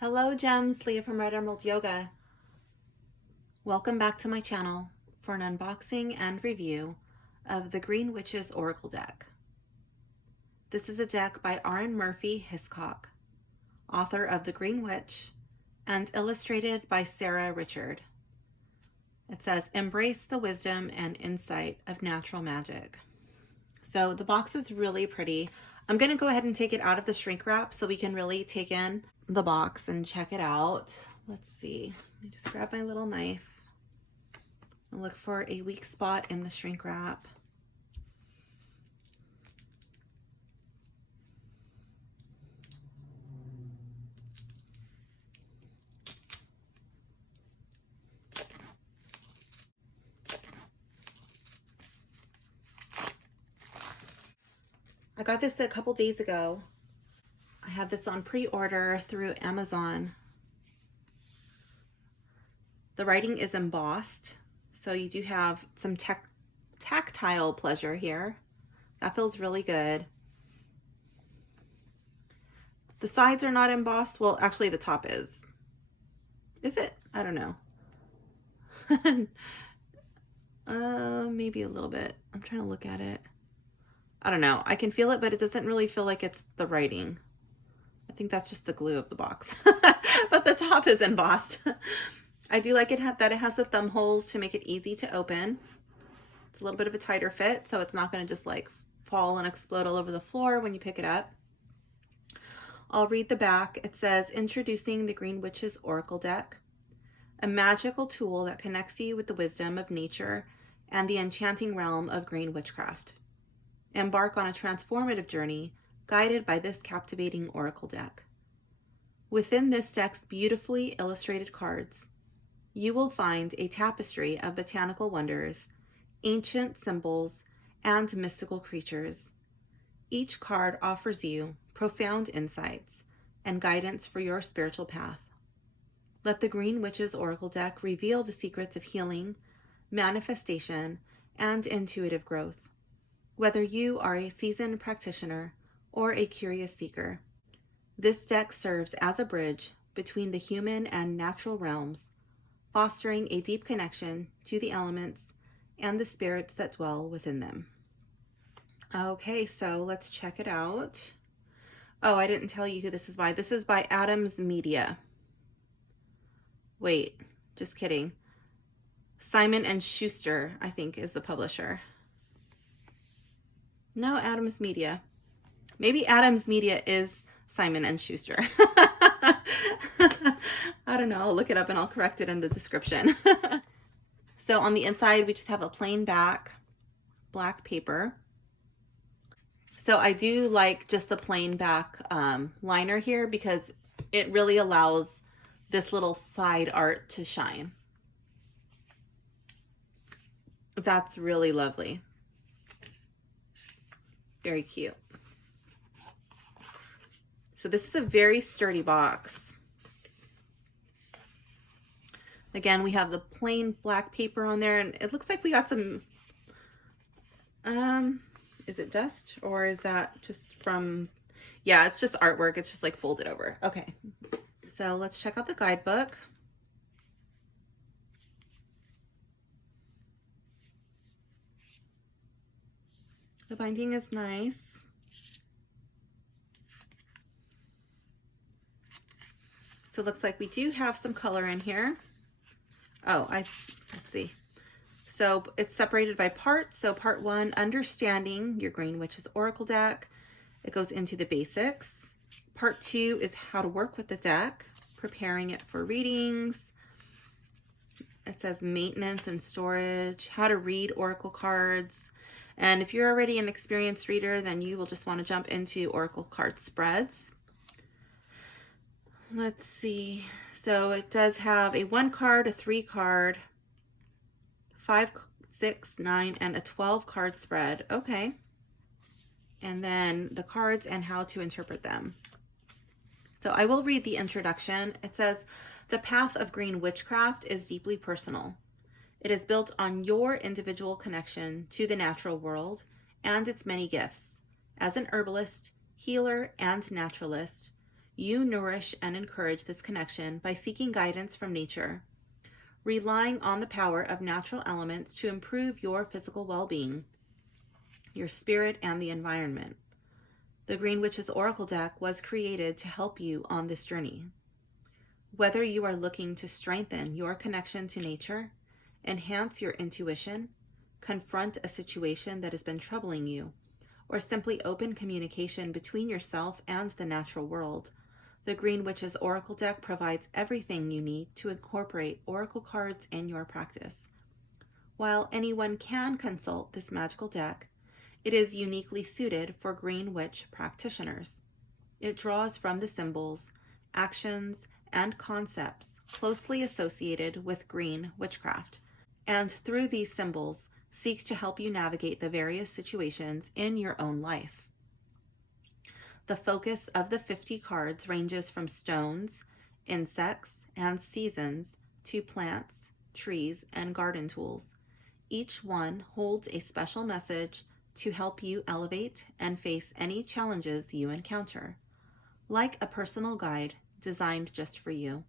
Hello gems, Leah from Red Emerald Yoga. Welcome back to my channel for an unboxing and review of the Green Witch's Oracle deck. This is a deck by Arin Murphy-Hiscock, author of The Green Witch, and illustrated by Sarah Richard. It says, embrace the wisdom and insight of natural magic. So the box is really pretty. I'm going to go ahead and take it out of the shrink wrap so we can really take in the box and check it out. Let's see. Let me just grab my little knife and look for a weak spot in the shrink wrap. I got this a couple days ago. I had this on pre-order through Amazon. The writing is embossed, so you do have some tactile pleasure here. That feels really good. The sides are not embossed. Well, actually the top is. Is it? I don't know. Maybe a little bit. I'm trying to look at it. I don't know. I can feel it, but it doesn't really feel like it's the writing. I think that's just the glue of the box. But the top is embossed. I do like it that it has the thumb holes to make it easy to open. It's a little bit of a tighter fit, so it's not going to just like fall and explode all over the floor when you pick it up. I'll read the back. It says, introducing the Green Witch's Oracle deck, a magical tool that connects you with the wisdom of nature and the enchanting realm of green witchcraft. Embark on a transformative journey guided by this captivating oracle deck. Within this deck's beautifully illustrated cards, you will find a tapestry of botanical wonders, ancient symbols, and mystical creatures. Each card offers you profound insights and guidance for your spiritual path. Let the Green Witch's Oracle deck reveal the secrets of healing, manifestation, and intuitive growth. Whether you are a seasoned practitioner or a curious seeker, this deck serves as a bridge between the human and natural realms, fostering a deep connection to the elements and the spirits that dwell within them. Okay, so let's check it out. Oh, I didn't tell you who this is by. This is by Adams Media. Wait, just kidding. Simon and Schuster, I think, is the publisher. No, Adams Media. Maybe Adams Media is Simon and Schuster. I don't know. I'll look it up and I'll correct it in the description. So on the inside, we just have a plain back, black paper. So I do like just the plain back liner here because it really allows this little side art to shine. That's really lovely. Very cute. So this is a very sturdy box. Again, we have the plain black paper on there, and it looks like we got some, is it dust or is that just from, yeah, it's just artwork. It's just like folded over. Okay. So let's check out the guidebook. The binding is nice. So it looks like we do have some color in here. Oh, let's see. So it's separated by parts. So part 1, understanding your Green Witch's Oracle deck. It goes into the basics. Part 2 is how to work with the deck, preparing it for readings. It says maintenance and storage, how to read Oracle cards. And if you're already an experienced reader, then you will just want to jump into Oracle card spreads. Let's see. So it does have a 1 card, a 3 card, 5, 6, 9, and a 12 card spread. Okay. And then the cards and how to interpret them. So I will read the introduction. It says, the path of green witchcraft is deeply personal. It is built on your individual connection to the natural world and its many gifts. As an herbalist, healer, and naturalist, You nourish and encourage this connection by seeking guidance from nature, relying on the power of natural elements to improve your physical well-being, your spirit, and the environment. The Green Witch's Oracle deck was created to help you on this journey. Whether you are looking to strengthen your connection to nature, enhance your intuition, confront a situation that has been troubling you, or simply open communication between yourself and the natural world, the Green Witch's Oracle deck provides everything you need to incorporate oracle cards in your practice. While anyone can consult this magical deck, it is uniquely suited for Green Witch practitioners. It draws from the symbols, actions, and concepts closely associated with green witchcraft, and through these symbols seeks to help you navigate the various situations in your own life. The focus of the 50 cards ranges from stones, insects, and seasons to plants, trees, and garden tools. Each one holds a special message to help you elevate and face any challenges you encounter, like a personal guide designed just for you.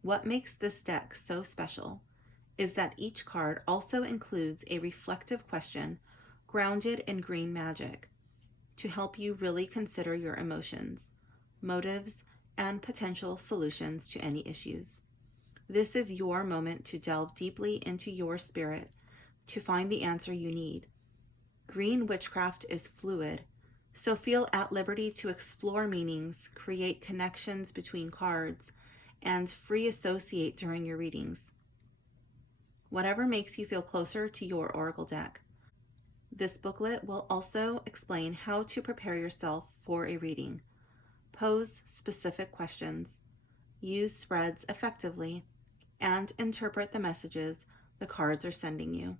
What makes this deck so special is that each card also includes a reflective question grounded in green magic to help you really consider your emotions, motives, and potential solutions to any issues. This is your moment to delve deeply into your spirit to find the answer you need. Green witchcraft is fluid, so feel at liberty to explore meanings, create connections between cards, and free associate during your readings. Whatever makes you feel closer to your oracle deck. This booklet will also explain how to prepare yourself for a reading, pose specific questions, use spreads effectively, and interpret the messages the cards are sending you.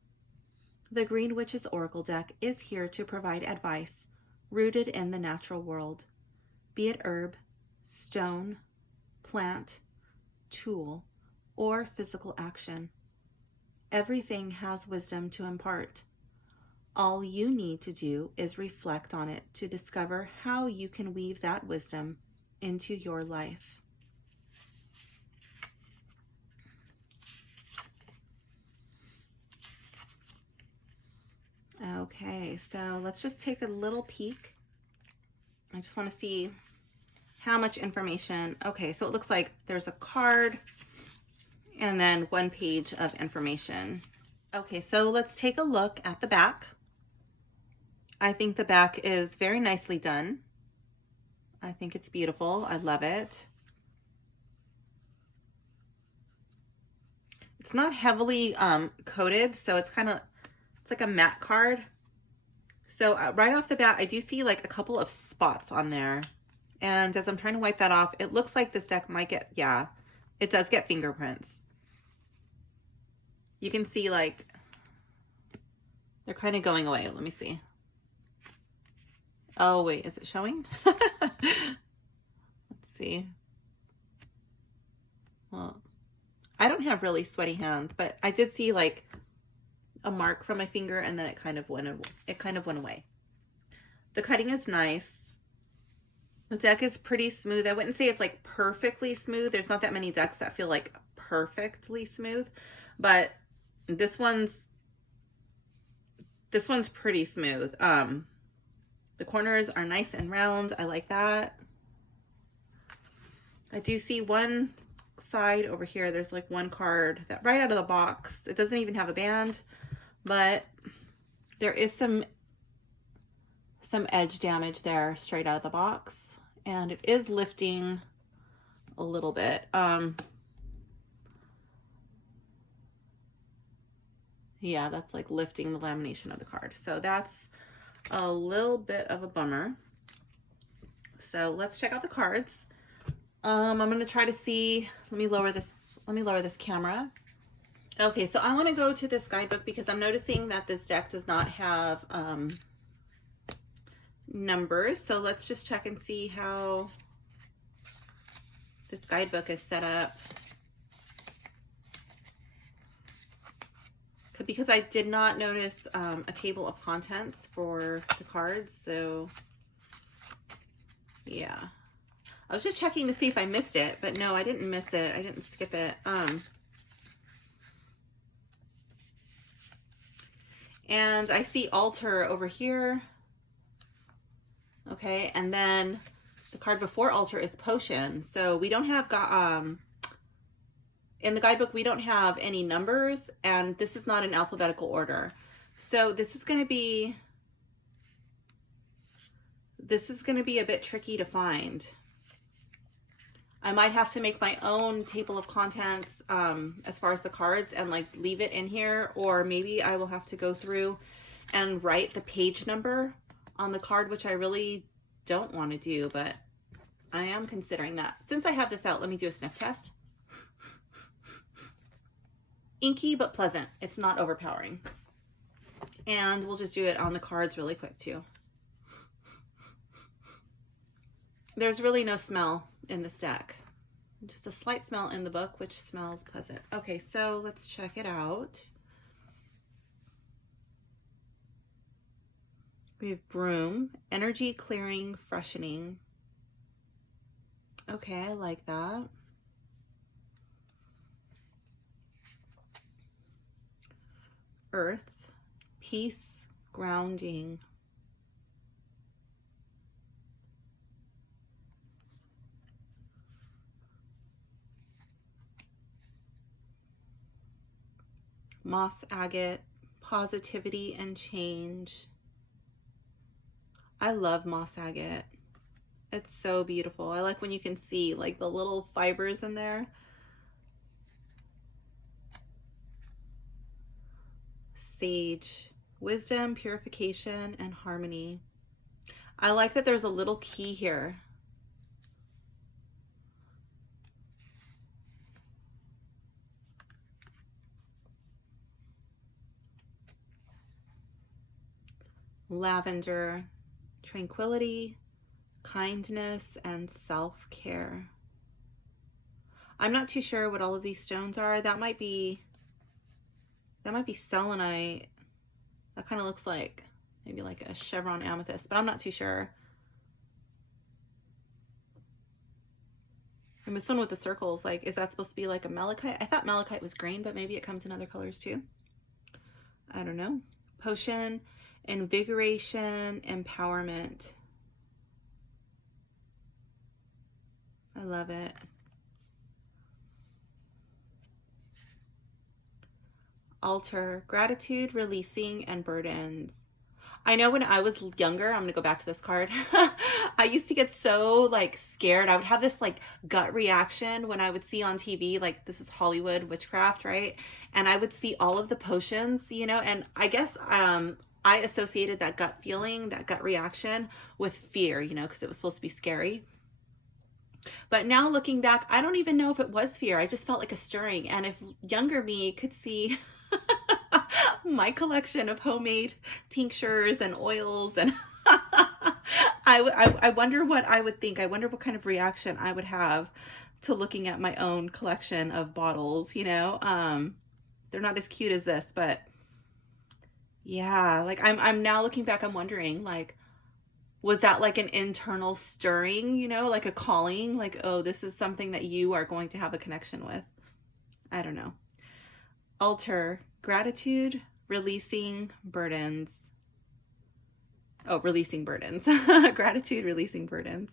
The Green Witch's Oracle deck is here to provide advice rooted in the natural world, be it herb, stone, plant, tool, or physical action. Everything has wisdom to impart. All you need to do is reflect on it to discover how you can weave that wisdom into your life. Okay, so let's just take a little peek. I just want to see how much information. Okay, so it looks like there's a card and then one page of information. Okay, so let's take a look at the back. I think the back is very nicely done. I think it's beautiful. I love it. It's not heavily coated, so it's like a matte card. So right off the bat, I do see like a couple of spots on there. And as I'm trying to wipe that off, it looks like this deck might get, yeah, it does get fingerprints. You can see like, they're kind of going away. Let me see. Oh, wait, is it showing? Let's see. Well, I don't have really sweaty hands, but I did see like a mark from my finger and then it kind of went away. The cutting is nice. The deck is pretty smooth. I wouldn't say it's like perfectly smooth. There's not that many decks that feel like perfectly smooth, but this one's pretty smooth. The corners are nice and round. I like that. I do see one side over here. There's like one card that right out of the box, it doesn't even have a band, but there is some edge damage there straight out of the box, and it is lifting a little bit. Yeah, that's like lifting the lamination of the card. So that's a little bit of a bummer. So let's check out the cards. I'm going to try to see, let me lower this camera. Okay, so I want to go to this guidebook because I'm noticing that this deck does not have numbers. So let's just check and see how this guidebook is set up. Because I did not notice a table of contents for the cards, so yeah. I was just checking to see if I missed it, but no, I didn't miss it. I didn't skip it. And I see altar over here. Okay, and then the card before altar is potion. So we don't have, in the guidebook, we don't have any numbers, and this is not in alphabetical order. So this is going to be a bit tricky to find. I might have to make my own table of contents as far as the cards and like leave it in here, or maybe I will have to go through and write the page number on the card, which I really don't want to do, but I am considering that. Since I have this out, let me do a sniff test. Inky but pleasant. It's not overpowering. And we'll just do it on the cards really quick too. There's really no smell in this deck. Just a slight smell in the book, which smells pleasant. Okay, so let's check it out. We have broom, energy clearing, freshening. Okay, I like that. Earth, peace, grounding. Moss agate, positivity and change. I love moss agate. It's so beautiful. I like when you can see like the little fibers in there. Sage, wisdom, purification, and harmony. I like that there's a little key here. Lavender, tranquility, kindness, and self-care. I'm not too sure what all of these stones are. That might be selenite. That kind of looks like maybe like a chevron amethyst, but I'm not too sure. And this one with the circles, like, is that supposed to be like a malachite? I thought malachite was green, but maybe it comes in other colors too. I don't know. Potion, invigoration, empowerment. I love it. Altar, gratitude, releasing, and burdens. I know when I was younger, I'm gonna go back to this card. I used to get so like scared. I would have this like gut reaction when I would see on TV, like this is Hollywood witchcraft, right? And I would see all of the potions, you know, and I guess I associated that gut feeling, that gut reaction with fear, you know, because it was supposed to be scary. But now looking back, I don't even know if it was fear. I just felt like a stirring. And if younger me could see my collection of homemade tinctures and oils, and I wonder what I would think. I wonder what kind of reaction I would have to looking at my own collection of bottles, you know. They're not as cute as this, but yeah, like I'm now looking back, I'm wondering, like, was that like an internal stirring, you know, like a calling, like, oh, this is something that you are going to have a connection with? I don't know. Altar, gratitude, releasing burdens. Oh, releasing burdens. Gratitude, releasing burdens.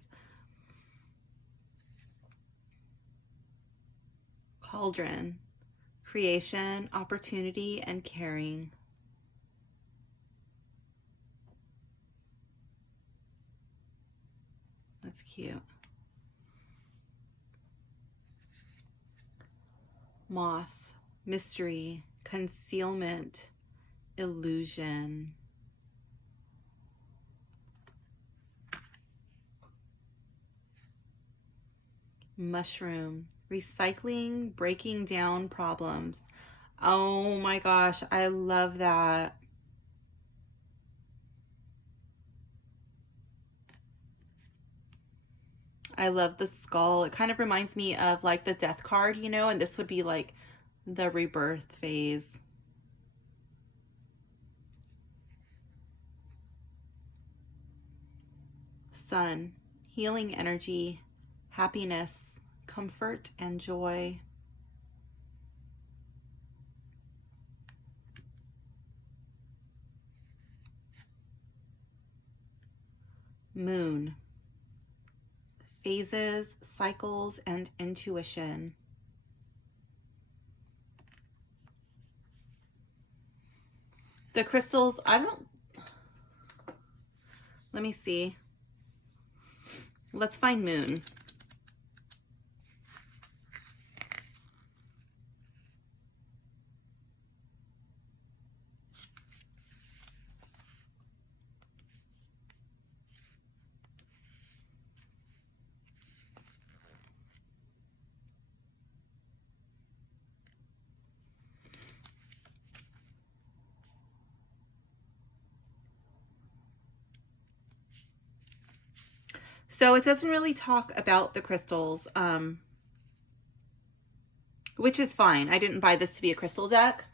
Cauldron, creation, opportunity, and caring. That's cute. Moth, mystery, concealment, illusion. Mushroom, recycling, breaking down problems. Oh my gosh, I love that. I love the skull. It kind of reminds me of like the death card, you know, and this would be like the rebirth phase. Sun, healing energy, happiness, comfort, and joy. Moon, phases, cycles, and intuition. The crystals, let me see. Let's find moon. So it doesn't really talk about the crystals, which is fine. I didn't buy this to be a crystal deck,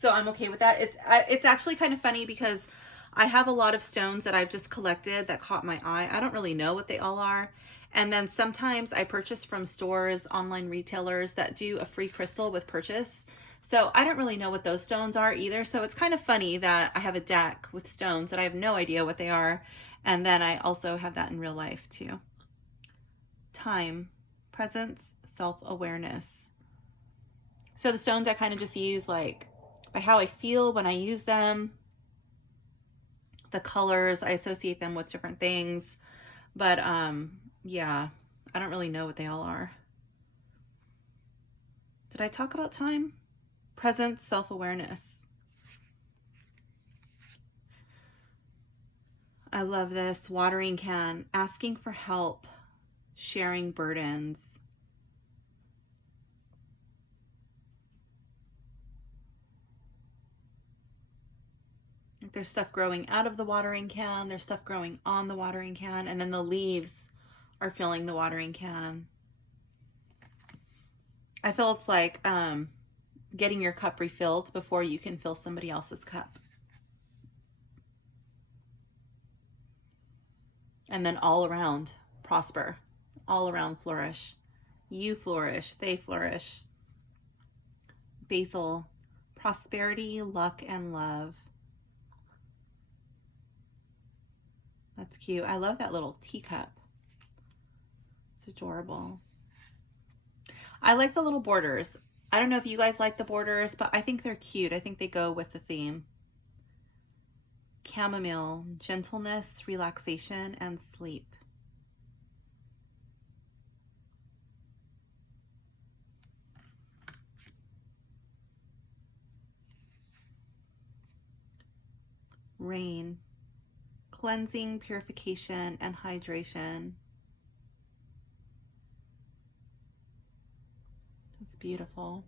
so I'm okay with that. It's actually kind of funny because I have a lot of stones that I've just collected that caught my eye. I don't really know what they all are. And then sometimes I purchase from stores, online retailers that do a free crystal with purchase. So I don't really know what those stones are either. So it's kind of funny that I have a deck with stones that I have no idea what they are. And then I also have that in real life too. Time, presence, self-awareness. So the stones I kind of just use like by how I feel when I use them. The colors, I associate them with different things. But yeah, I don't really know what they all are. Did I talk about time? Presence, self-awareness. I love this. Watering can, asking for help, sharing burdens. There's stuff growing out of the watering can. There's stuff growing on the watering can. And then the leaves are filling the watering can. I feel it's like getting your cup refilled before you can fill somebody else's cup. And then all around prosper, all around flourish. You flourish, they flourish. Basil, prosperity, luck, and love. That's cute. I love that little teacup. It's adorable. I like the little borders. I don't know if you guys like the borders, but I think they're cute. I think they go with the theme. Chamomile, gentleness, relaxation, and sleep. Rain, cleansing, purification, and hydration. It's beautiful.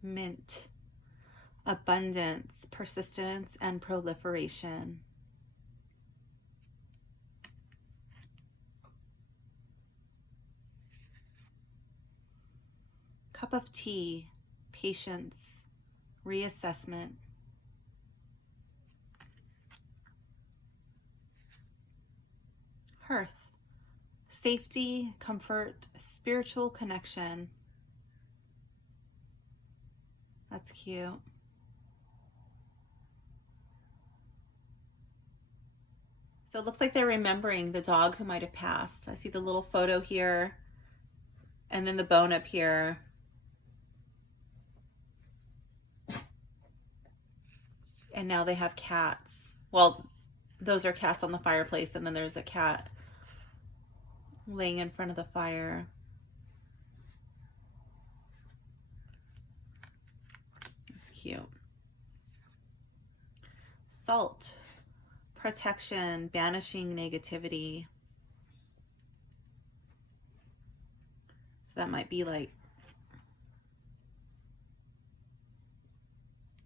Mint, abundance, persistence, and proliferation. Cup of tea, patience, reassessment. Hearth, safety, comfort, spiritual connection. That's cute. So it looks like they're remembering the dog who might have passed. I see the little photo here and then the bone up here. And now they have cats. Well, those are cats on the fireplace, and then there's a cat laying in front of the fire. That's cute. Salt, protection, banishing negativity. So that might be like,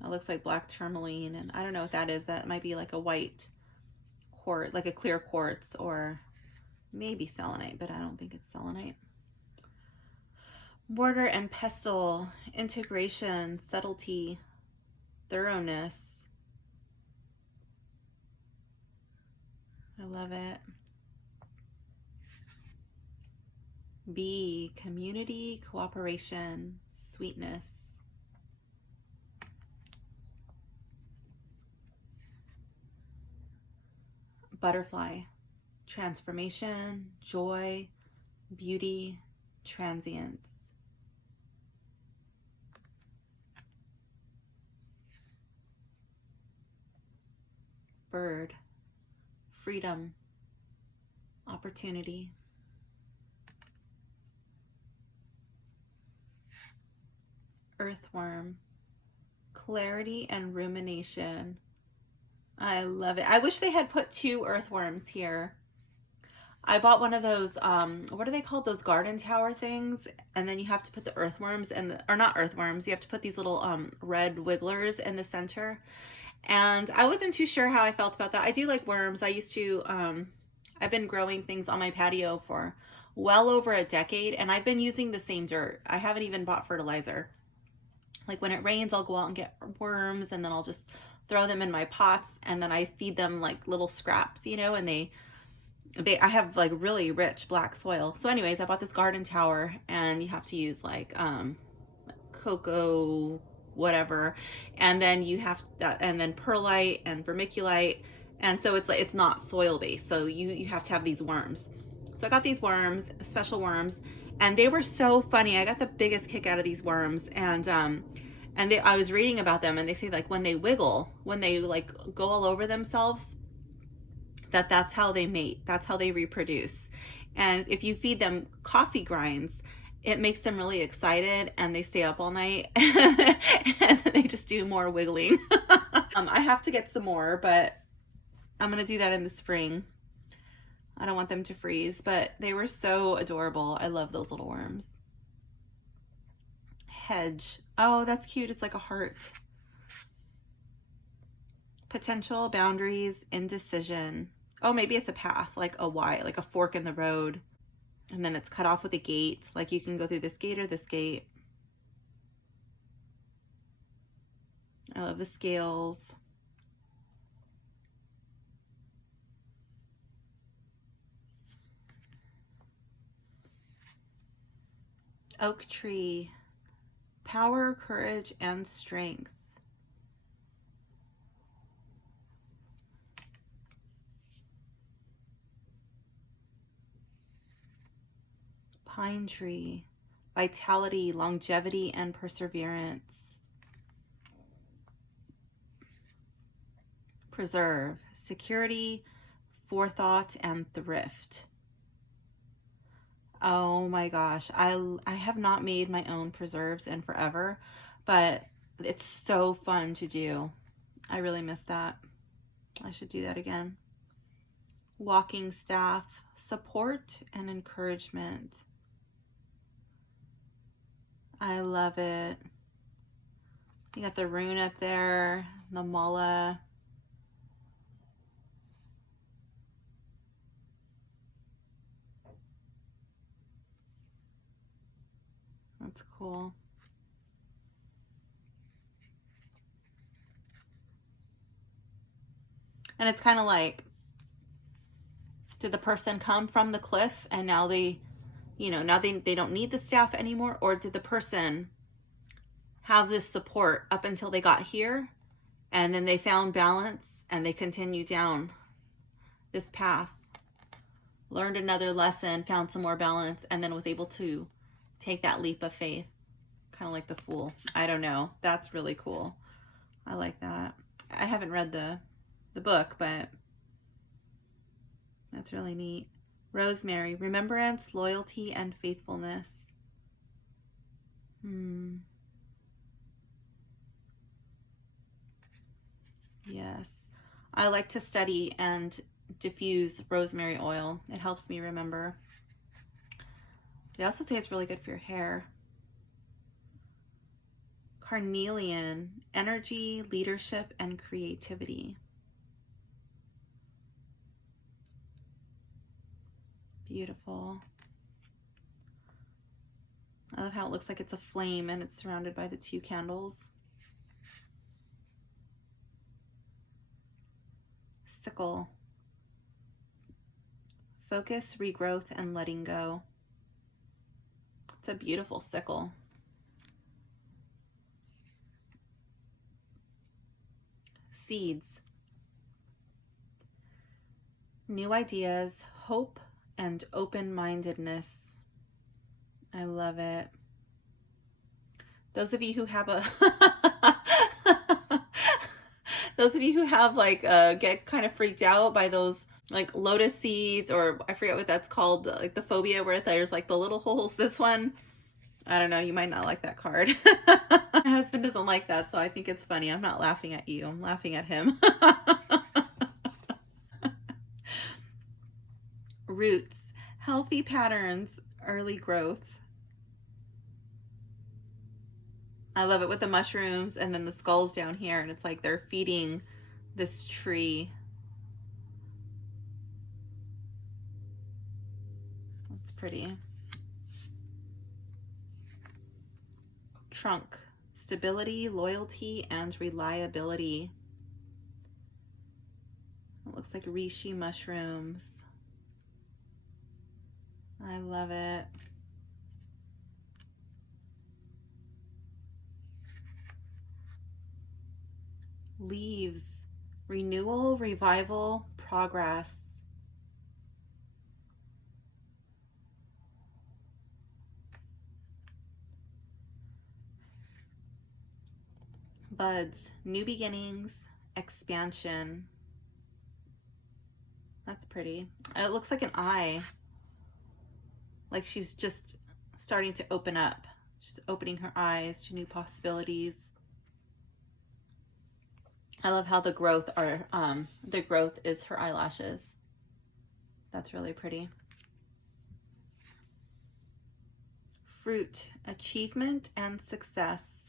it looks like black tourmaline, and I don't know what that is. That might be like a white quartz, like a clear quartz, or maybe selenite, but I don't think it's selenite. Mortar and pestle, integration, subtlety, thoroughness. love it. B, community, cooperation, sweetness. Butterfly, transformation, joy, beauty, transience. Bird, freedom, opportunity. Earthworm, clarity and rumination. I love it. I wish they had put 2 earthworms here. I bought one of those, what are they called? Those garden tower things. And then you have to put the earthworms or not earthworms. You have to put these little red wigglers in the center. And I wasn't too sure how I felt about that. I do like worms. I used to, I've been growing things on my patio for well over a decade, and I've been using the same dirt. I haven't even bought fertilizer. Like when it rains, I'll go out and get worms, and then I'll just throw them in my pots, and then I feed them like little scraps, you know, and I have like really rich black soil. So anyways, I bought this garden tower, and you have to use like cocoa whatever, and then you have that, and then perlite and vermiculite, and so it's like it's not soil based, so you have to have these worms. So I got these worms, special worms, and they were so funny. I got the biggest kick out of these worms, and I was reading about them, and they say like when they wiggle, when they like go all over themselves, that's how they mate, that's how they reproduce. And if you feed them coffee grinds, it makes them really excited, and they stay up all night and they just do more wiggling. I have to get some more, but I'm gonna do that in the spring. I don't want them to freeze, but they were so adorable. I love those little worms. Hedge. Oh, that's cute. It's like a heart. Potential, boundaries, indecision. Oh, maybe it's a path, like a Y, like a fork in the road. And then it's cut off with a gate. Like you can go through this gate or this gate. I love the scales. Oak tree. Power, courage, and strength. Pine tree. Vitality, longevity, and perseverance. Preserve. Security, forethought, and thrift. Oh my gosh, I have not made my own preserves in forever, but it's so fun to do. I really miss that. I should do that again. Walking staff, support and encouragement. I love it. You got the rune up there, the mala. That's cool. And it's kind of like, did the person come from the cliff and now they, now they don't need the staff anymore? Or did the person have this support up until they got here, and then they found balance and they continued down this path, learned another lesson, found some more balance, and then was able to take that leap of faith, kind of like the Fool. I don't know. That's really cool. I like that. I haven't read the book, but that's really neat. Rosemary, remembrance, loyalty, and faithfulness. Yes. I like to study and diffuse rosemary oil. It helps me remember. They also say it's really good for your hair. Carnelian, energy, leadership, and creativity. Beautiful. I love how it looks like it's a flame and it's surrounded by the 2 candles. Sickle. Focus, regrowth, and letting go. It's a beautiful sickle. Seeds. New ideas, hope, and open-mindedness. I love it. Those of you who have a those of you who have like get kind of freaked out by those like lotus seeds, or I forget what that's called, like the phobia where there's like the little holes. This one, I don't know, you might not like that card. My husband doesn't like that, so I think it's funny. I'm not laughing at you, I'm laughing at him. Roots, healthy patterns, early growth. I love it with the mushrooms and then the skulls down here, and it's like they're feeding this tree. That's pretty. Trunk, stability, loyalty, and reliability. It looks like reishi mushrooms. I love it. Leaves, renewal, revival, progress. Buds, new beginnings, expansion. That's pretty. It looks like an eye. Like she's just starting to open up. She's opening her eyes to new possibilities. I love how the growth is her eyelashes. That's really pretty. Fruit, achievement and success.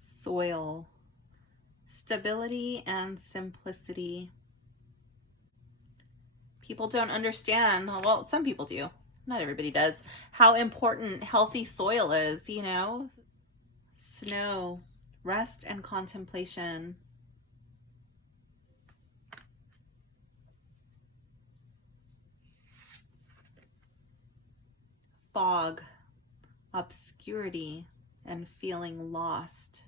Soil, stability and simplicity. People don't understand, well, some people do, not everybody does, how important healthy soil is, you know? Snow, rest and contemplation. Fog, obscurity, and feeling lost.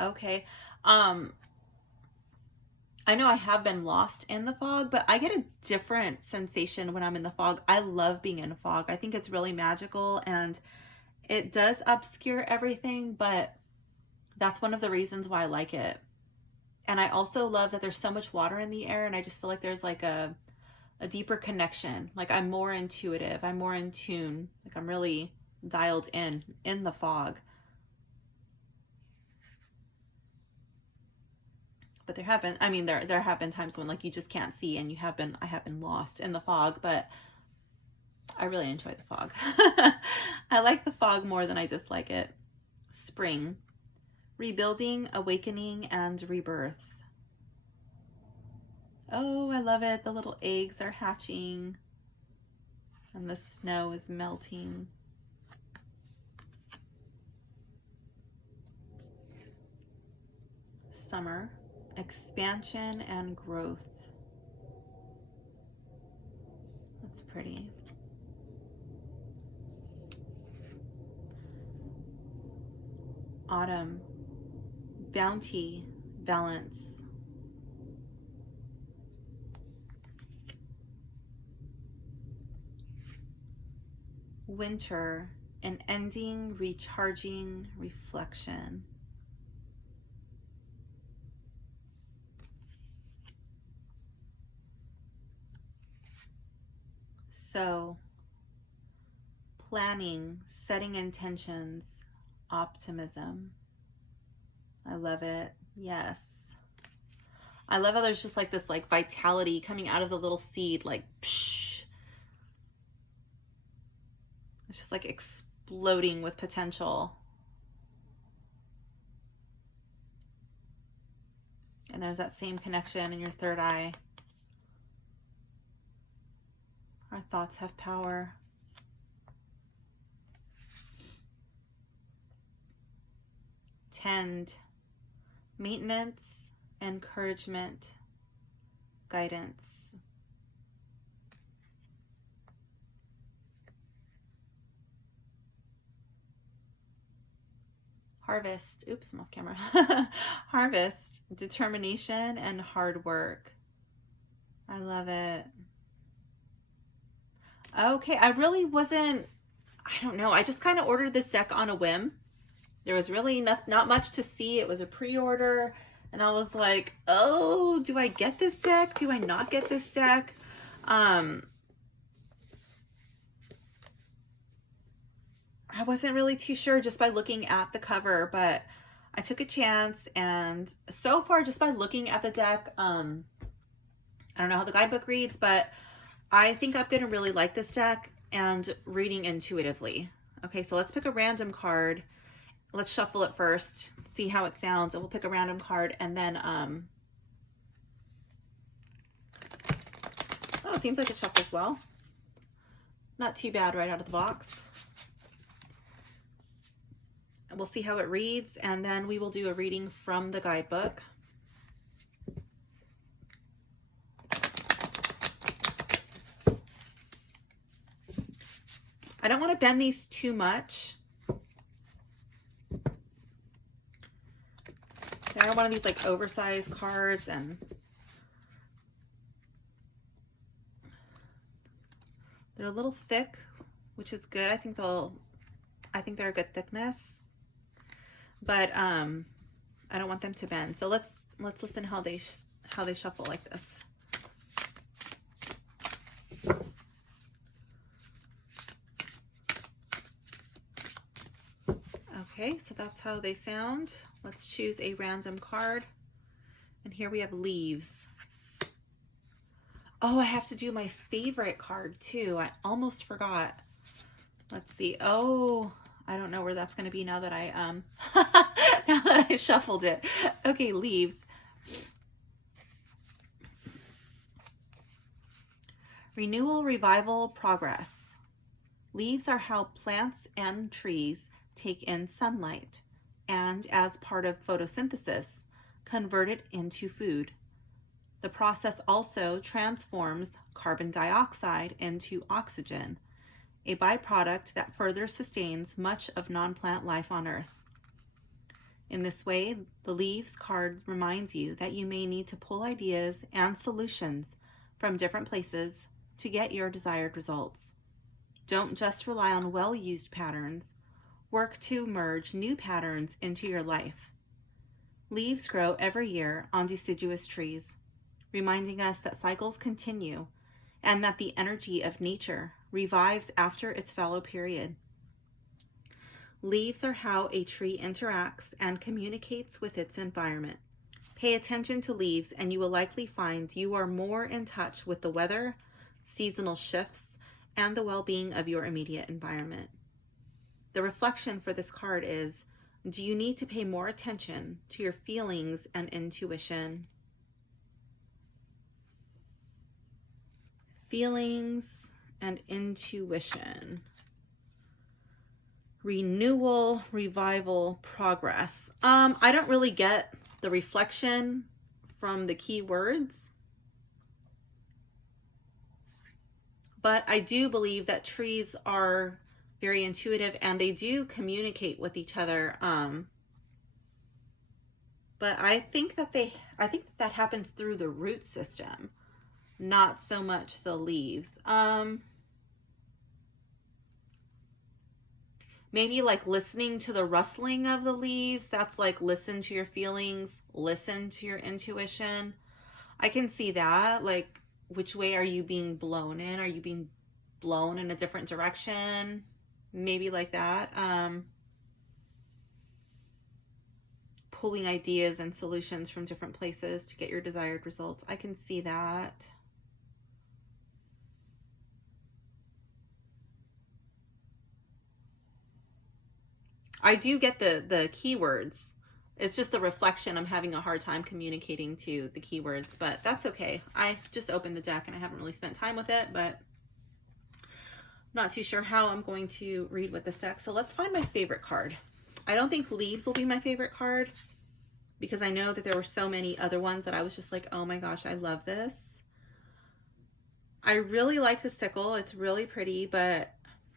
Okay. I know I have been lost in the fog, but I get a different sensation when I'm in the fog. I love being in a fog. I think it's really magical, and it does obscure everything, but that's one of the reasons why I like it. And I also love that there's so much water in the air, and I just feel like there's like a deeper connection. Like I'm more intuitive, I'm more in tune, like I'm really dialed in the fog. But there have been times when like you just can't see, and I have been lost in the fog, but I really enjoy the fog. I like the fog more than I dislike it. Spring, rebuilding, awakening, and rebirth. Oh, I love it. The little eggs are hatching and the snow is melting. Summer, expansion and growth. That's pretty. Autumn, bounty, balance. Winter, an ending, recharging, reflection. So, planning, setting intentions, optimism. I love it. Yes. I love how there's just like this like vitality coming out of the little seed, like psh. It's just like exploding with potential. And there's that same connection in your third eye. Our thoughts have power. tend, maintenance, encouragement, guidance. Harvest, oops, I'm off camera. Harvest, determination, and hard work. I love it. Okay, I really wasn't, I don't know, I just kind of ordered this deck on a whim. There was really not much to see. It was a pre-order, and I was like, oh, do I get this deck? Do I not get this deck? I wasn't really too sure just by looking at the cover, but I took a chance, and so far just by looking at the deck, I don't know how the guidebook reads, but I think I'm going to really like this deck and reading intuitively. Okay, so let's pick a random card. Let's shuffle it first, see how it sounds, and we'll pick a random card, and then, oh, it seems like it shuffles well. Not too bad right out of the box. We'll see how it reads, and then we will do a reading from the guidebook. I don't want to bend these too much. They're one of these like oversized cards, and they're a little thick, which is good. I think they're a good thickness. But I don't want them to bend. So let's listen how they shuffle like this. Okay, so that's how they sound. Let's choose a random card. And here we have leaves. Oh, I have to do my favorite card too. I almost forgot. Let's see. Oh, I don't know where that's going to be now that I now that I shuffled it. Okay, leaves. Renewal, revival, progress. Leaves are how plants and trees take in sunlight and, as part of photosynthesis, convert it into food. The process also transforms carbon dioxide into oxygen, a byproduct that further sustains much of non-plant life on Earth. In this way, the leaves card reminds you that you may need to pull ideas and solutions from different places to get your desired results. Don't just rely on well-used patterns. Work to merge new patterns into your life. Leaves grow every year on deciduous trees, reminding us that cycles continue and that the energy of nature revives after its fallow period. Leaves are how a tree interacts and communicates with its environment. Pay attention to leaves and you will likely find you are more in touch with the weather, seasonal shifts, and the well-being of your immediate environment. The reflection for this card is, do you need to pay more attention to your feelings and intuition? Feelings and intuition. Renewal, revival, progress. I don't really get the reflection from the keywords, but I do believe that trees are very intuitive and they do communicate with each other. But I think that happens through the root system, not so much the leaves. Maybe like listening to the rustling of the leaves. That's like listen to your feelings, listen to your intuition. I can see that. Like, which way are you being blown in? Are you being blown in a different direction? Maybe like that. Pulling ideas and solutions from different places to get your desired results. I can see that. I do get the keywords. It's just the reflection. I'm having a hard time communicating to the keywords, but that's okay. I just opened the deck and I haven't really spent time with it, but not too sure how I'm going to read with this deck. So let's find my favorite card. I don't think leaves will be my favorite card because I know that there were so many other ones that I was just like, oh my gosh, I love this. I really like the sickle. It's really pretty, but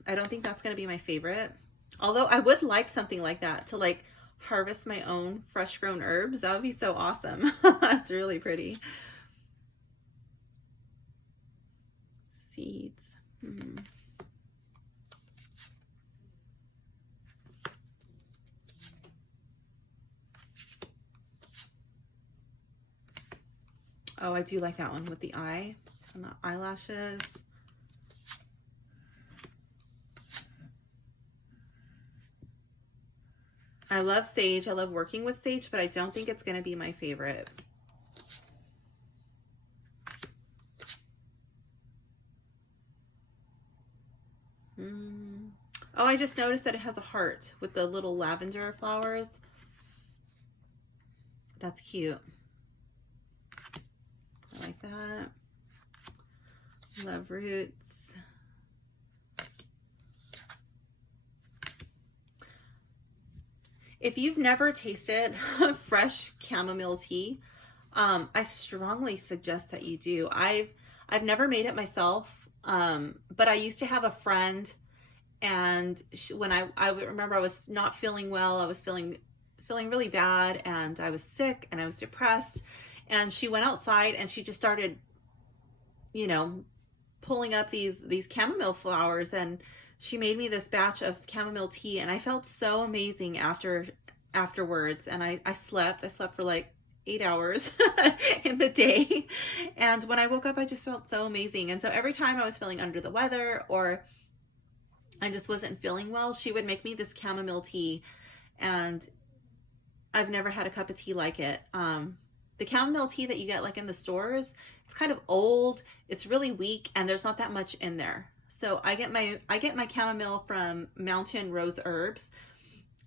I don't think that's going to be my favorite. Although I would like something like that to like harvest my own fresh grown herbs. That would be so awesome. That's really pretty. Seeds. Oh, I do like that one with the eye and the eyelashes. I love sage. I love working with sage, but I don't think it's going to be my favorite. Oh, I just noticed that it has a heart with the little lavender flowers. That's cute. I like that. Love roots. If you've never tasted fresh chamomile tea, I strongly suggest that you do. I've never made it myself, but I used to have a friend, and when I remember I was not feeling well, I was feeling really bad, and I was sick and I was depressed, and she went outside and she just started, you know, pulling up these chamomile flowers, and she made me this batch of chamomile tea, and I felt so amazing afterwards. And I slept for like 8 hours in the day, and when I woke up I just felt so amazing. And so every time I was feeling under the weather or I just wasn't feeling well, she would make me this chamomile tea, and I've never had a cup of tea like it. The chamomile tea that you get like in the stores, it's kind of old, it's really weak, and there's not that much in there. So I get my chamomile from Mountain Rose Herbs,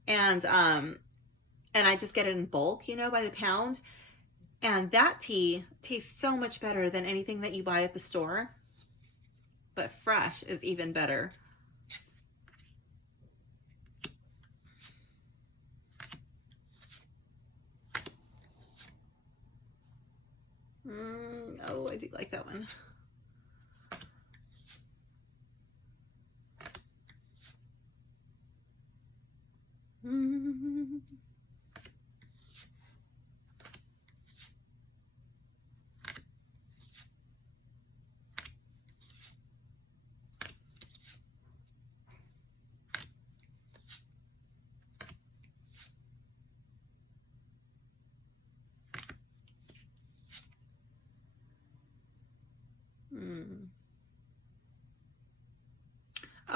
and I just get it in bulk, you know, by the pound. And that tea tastes so much better than anything that you buy at the store. But fresh is even better. Oh, I do like that one.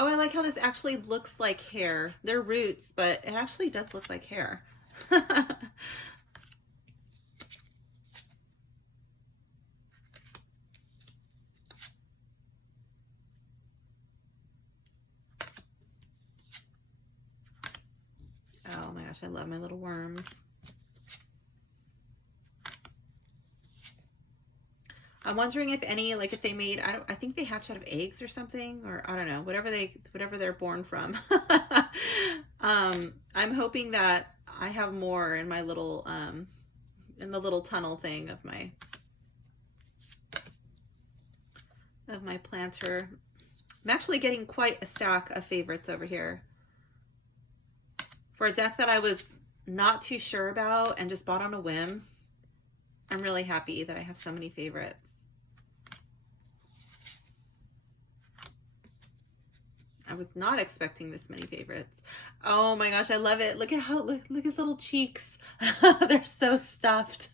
Oh, I like how this actually looks like hair. They're roots, but it actually does look like hair. Oh my gosh, I love my little worms. I'm wondering if any, like if they made, I think they hatch out of eggs or something, or I don't know, whatever they're born from. I'm hoping that I have more in my little, in the little tunnel thing of my planter. I'm actually getting quite a stack of favorites over here. For a deck that I was not too sure about and just bought on a whim, I'm really happy that I have so many favorites. I was not expecting this many favorites. Oh my gosh, I love it. Look at his little cheeks. They're so stuffed.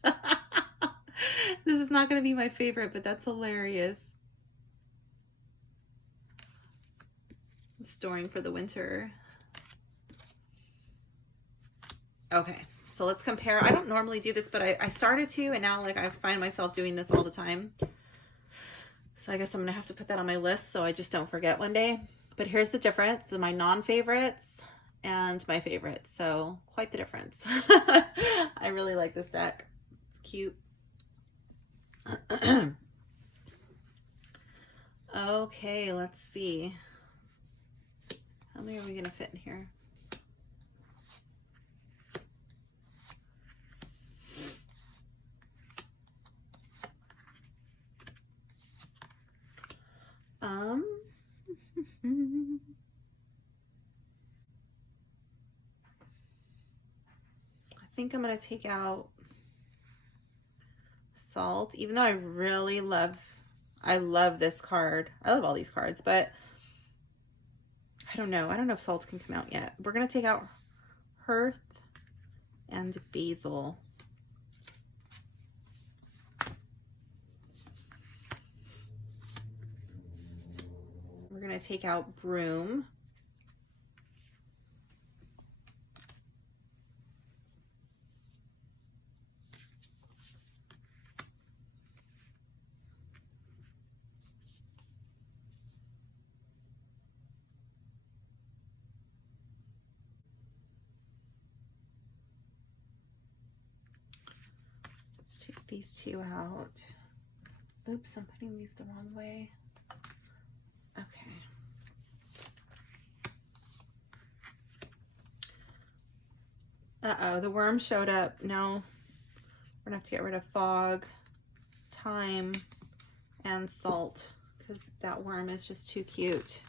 This is not going to be my favorite, but that's hilarious. Storing for the winter. Okay, so let's compare. I don't normally do this, but I started to, and now like I find myself doing this all the time. So I guess I'm gonna have to put that on my list so I just don't forget one day. But here's the difference: my non-favorites and my favorites. So quite the difference. I really like this deck. It's cute. Okay, let's see. How many are we gonna fit in here? Um, I think I'm going to take out Salt, even though I really love, I love this card. I love all these cards, but I don't know. I don't know if Salt can come out yet. We're going to take out Hearth and Basil. We're going to take out Broom. Let's take these two out. Oops, I'm putting these the wrong way. Okay. Uh-oh, the worm showed up. No, we're gonna have to get rid of Fog, Thyme, and Salt because that worm is just too cute.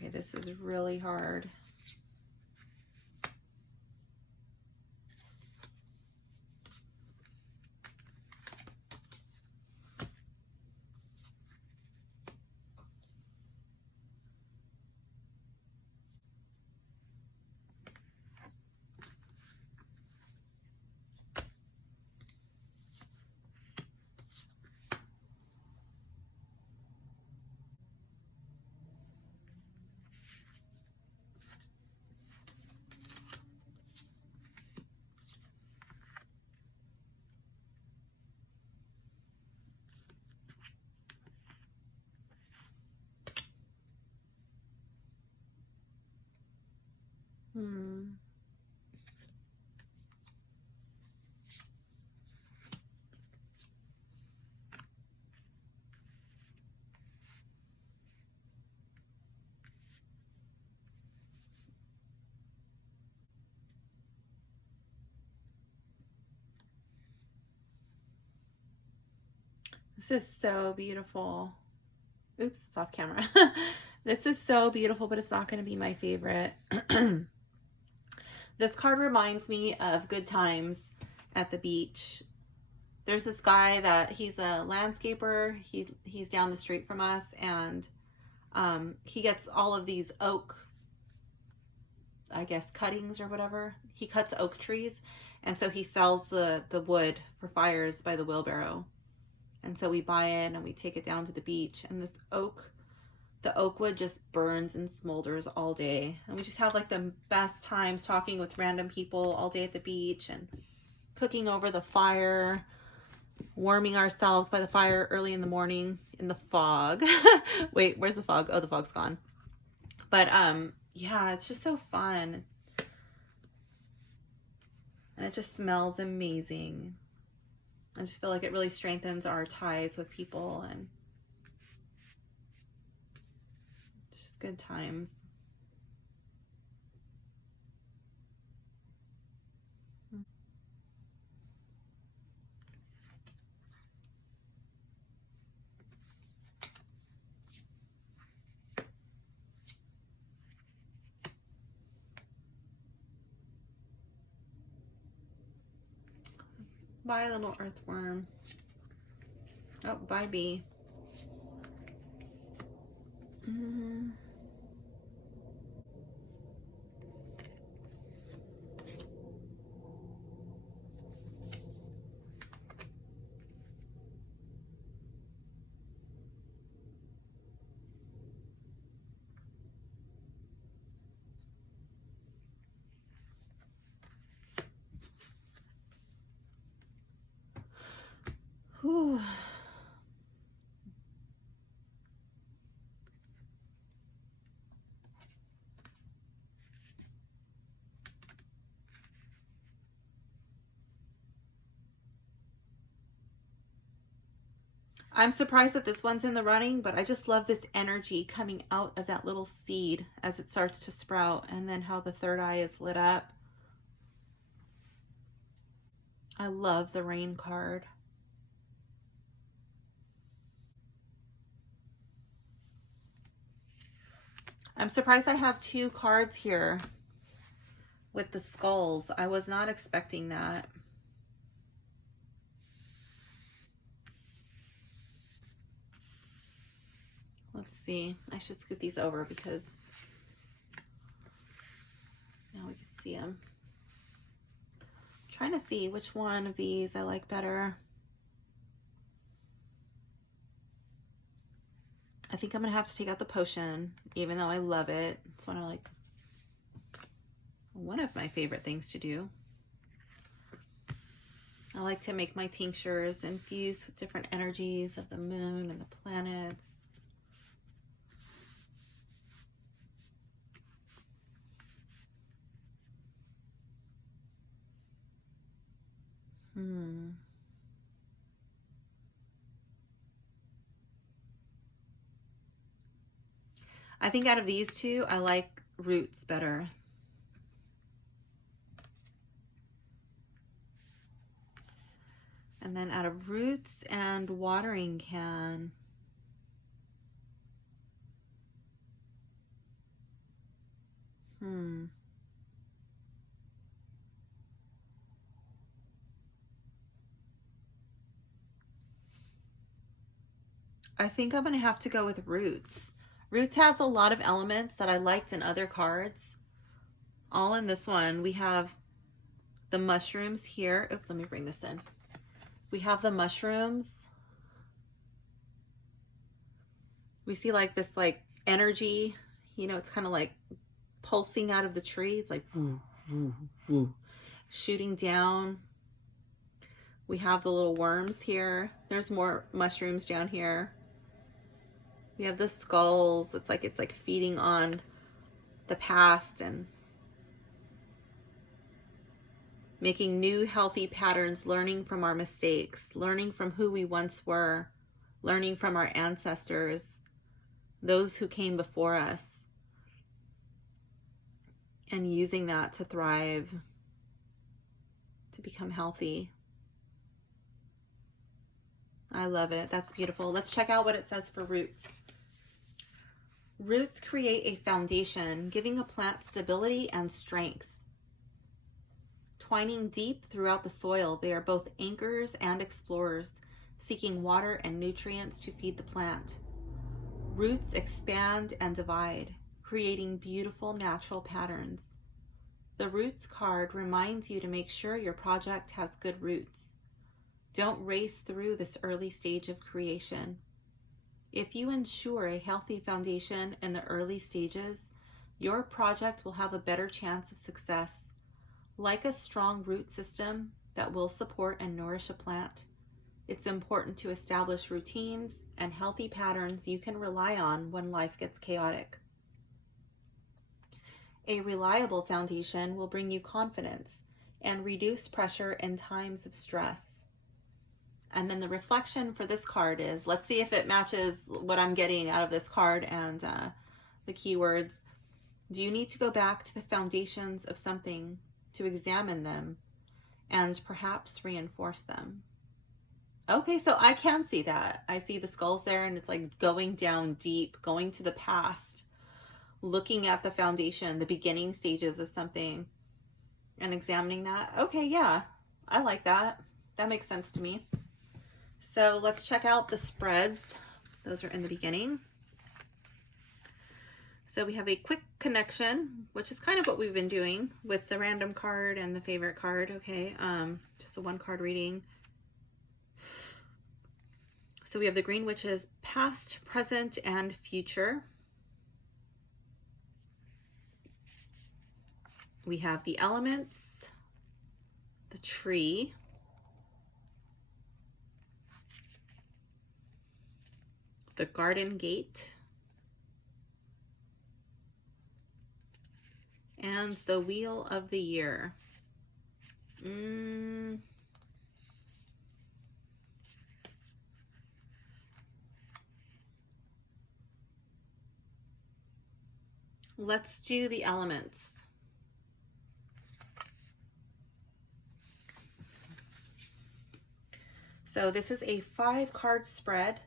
Okay, this is really hard. This is so beautiful. Oops, it's off camera. This is so beautiful, but it's not going to be my favorite. This card reminds me of good times at the beach. There's this guy that he's a landscaper. He's down the street from us, and he gets all of these oak, I guess, cuttings or whatever. He cuts oak trees, and so he sells the wood for fires by the wheelbarrow. And so we buy it and we take it down to the beach, and this the oak wood just burns and smolders all day. And we just have like the best times talking with random people all day at the beach and cooking over the fire, warming ourselves by the fire early in the morning in the fog. Wait, where's the fog? Oh, the fog's gone. But yeah, it's just so fun. And it just smells amazing. I just feel like it really strengthens our ties with people, and it's just good times. Bye, little earthworm. Oh, bye, bee. Whew. I'm surprised that this one's in the running, but I just love this energy coming out of that little seed as it starts to sprout, and then how the third eye is lit up. I love the rain card. I'm surprised I have 2 cards here with the skulls. I was not expecting that. Let's see. I should scoot these over because now we can see them. I'm trying to see which one of these I like better. I think I'm gonna have to take out the potion, even though I love it. It's one of my favorite things to do. I like to make my tinctures infused with different energies of the moon and the planets. I think out of these 2, I like roots better. And then out of roots and watering can, I think I'm going to have to go with roots. Roots has a lot of elements that I liked in other cards. All in this one. We have the mushrooms here. Oops, let me bring this in. We have the mushrooms. We see like this like energy, you know, it's kind of like pulsing out of the tree. It's like woo, woo, woo, shooting down. We have the little worms here. There's more mushrooms down here. We have the skulls. It's like feeding on the past and making new healthy patterns, learning from our mistakes, learning from who we once were, learning from our ancestors, those who came before us, and using that to thrive, to become healthy. I love it. That's beautiful. Let's check out what it says for roots. Roots create a foundation, giving a plant stability and strength. Twining deep throughout the soil, they are both anchors and explorers, seeking water and nutrients to feed the plant. Roots expand and divide, creating beautiful natural patterns. The Roots card reminds you to make sure your project has good roots. Don't race through this early stage of creation. If you ensure a healthy foundation in the early stages, your project will have a better chance of success. Like a strong root system that will support and nourish a plant, it's important to establish routines and healthy patterns you can rely on when life gets chaotic. A reliable foundation will bring you confidence and reduce pressure in times of stress. And then the reflection for this card is, let's see if it matches what I'm getting out of this card and the keywords. Do you need to go back to the foundations of something to examine them and perhaps reinforce them? Okay, so I can see that. I see the skulls there, and it's like going down deep, going to the past, looking at the foundation, the beginning stages of something, and examining that. Okay, yeah, I like that. That makes sense to me. So let's check out the spreads. Those are in the beginning. So we have a quick connection, which is kind of what we've been doing with the random card and the favorite card. Okay, just a 1-card reading. So we have the Green Witch's past, present, and future. We have the elements, the tree, the garden gate, and the wheel of the year. Let's do the elements. So this is a 5-card spread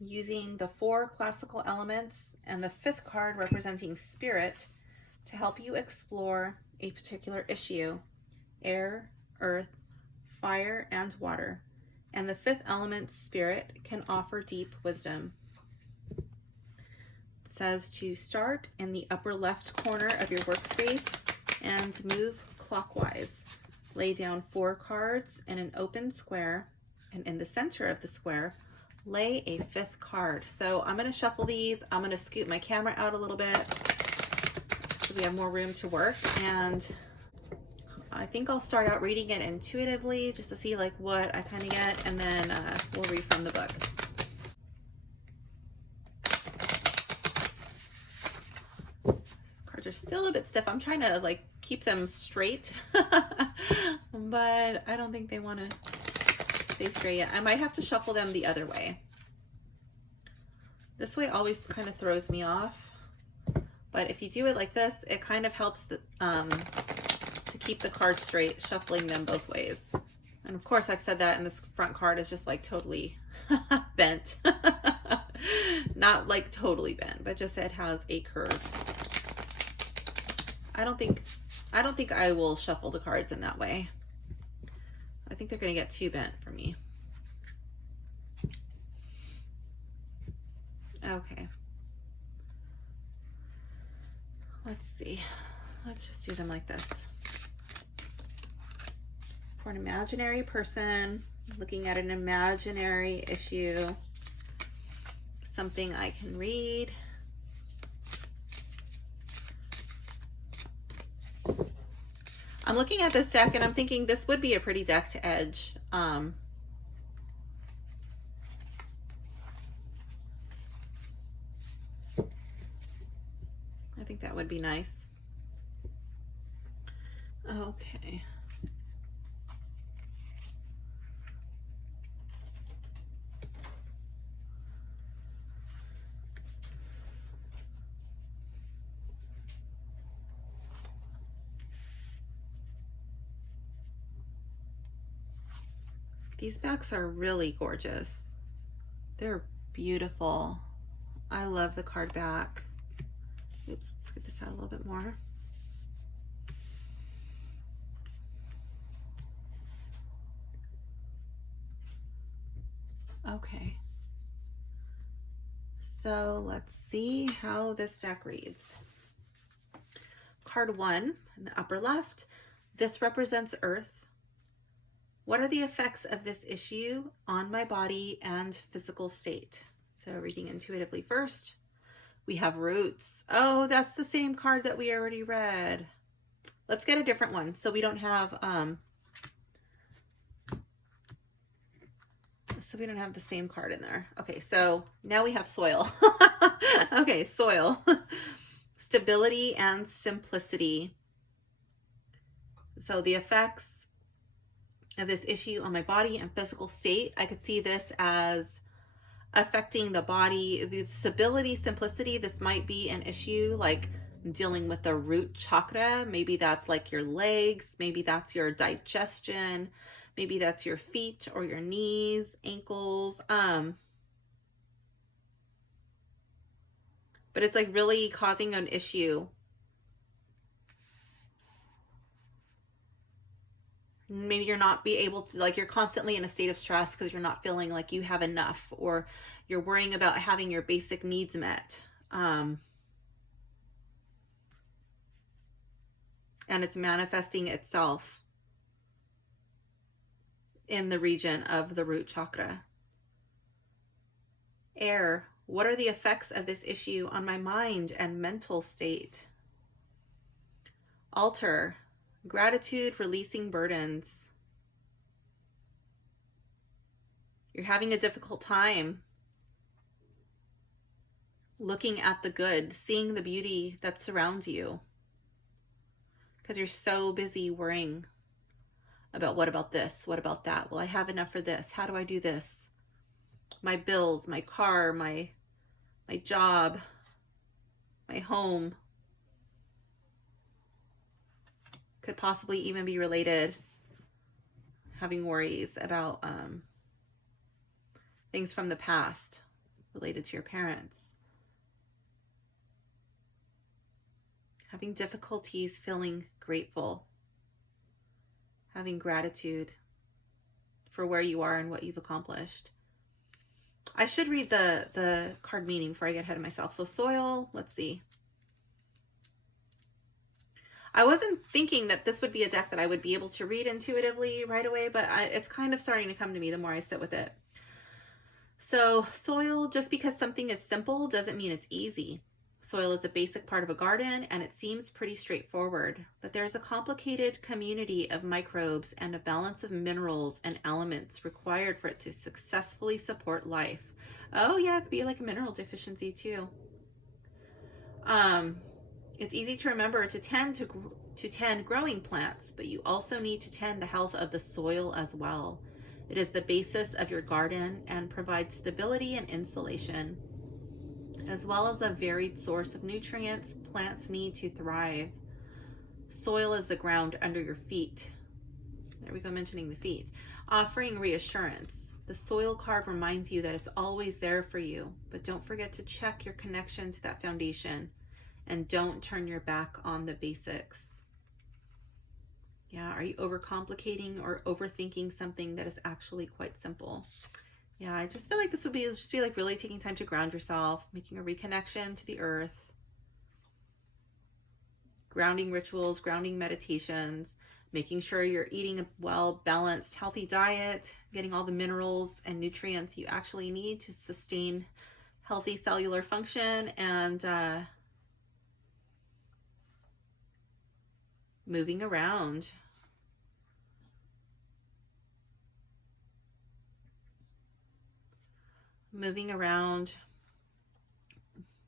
using the 4 classical elements and the 5th card representing spirit to help you explore a particular issue: air, earth, fire, and water. And the 5th element, spirit, can offer deep wisdom. It says to start in the upper left corner of your workspace and move clockwise. Lay down 4 cards in an open square, and in the center of the square, lay a 5th card. So I'm going to shuffle these. I'm going to scoot my camera out a little bit so we have more room to work. And I think I'll start out reading it intuitively just to see like what I kind of get, and then we'll read from the book. Cards are still a bit stiff. I'm trying to like keep them straight, but I don't think they want to stay straight yet. I might have to shuffle them the other way. This way always kind of throws me off, but if you do it like this, it kind of helps to keep the cards straight, shuffling them both ways. And of course I've said that, and this front card is just like totally bent. Not like totally bent, but just it has a curve. I don't think I will shuffle the cards in that way. I think they're going to get too bent for me. Okay. Let's see. Let's just do them like this. For an imaginary person looking at an imaginary issue, something I can read. I'm looking at this deck and I'm thinking this would be a pretty deck to edge. I think that would be nice. Okay. These backs are really gorgeous. They're beautiful. I love the card back. Oops, let's get this out a little bit more. Okay. So let's see how this deck reads. Card 1 in the upper left. This represents Earth. What are the effects of this issue on my body and physical state? So reading intuitively first, we have roots. Oh, that's the same card that we already read. Let's get a different one so we don't have the same card in there. Okay, so now we have soil. Okay, soil. Stability and simplicity. So the effects of this issue on my body and physical state, I could see this as affecting the body. The stability, simplicity, this might be an issue like dealing with the root chakra. Maybe that's like your legs, maybe that's your digestion, maybe that's your feet or your knees, ankles. But it's like really causing an issue. Maybe you're not be able to, like, you're constantly in a state of stress because you're not feeling like you have enough, or you're worrying about having your basic needs met. And it's manifesting itself in the region of the root chakra. Air, what are the effects of this issue on my mind and mental state? Altar, gratitude, releasing burdens. You're having a difficult time looking at the good, seeing the beauty that surrounds you, because you're so busy worrying about what about this, what about that? Will I have enough for this? How do I do this? My bills, my car, my job. my home could possibly even be related. Having worries about things from the past related to your parents. Having difficulties feeling grateful. Having gratitude for where you are and what you've accomplished. I should read the card meaning before I get ahead of myself. So soil, let's see. I wasn't thinking that this would be a deck that I would be able to read intuitively right away, but it's kind of starting to come to me the more I sit with it. So soil, just because something is simple doesn't mean it's easy. Soil is a basic part of a garden and it seems pretty straightforward, but there's a complicated community of microbes and a balance of minerals and elements required for it to successfully support life. Oh yeah, it could be like a mineral deficiency too. It's easy to remember to tend growing plants, but you also need to tend the health of the soil as well. It is the basis of your garden and provides stability and insulation, as well as a varied source of nutrients plants need to thrive. Soil is the ground under your feet. There we go, mentioning the feet. Offering reassurance. The soil card reminds you that it's always there for you, but don't forget to check your connection to that foundation and don't turn your back on the basics. Yeah, are you overcomplicating or overthinking something that is actually quite simple? Yeah, I just feel like this would be like really taking time to ground yourself, making a reconnection to the earth, grounding rituals, grounding meditations, making sure you're eating a well-balanced, healthy diet, getting all the minerals and nutrients you actually need to sustain healthy cellular function, and moving around. Moving around,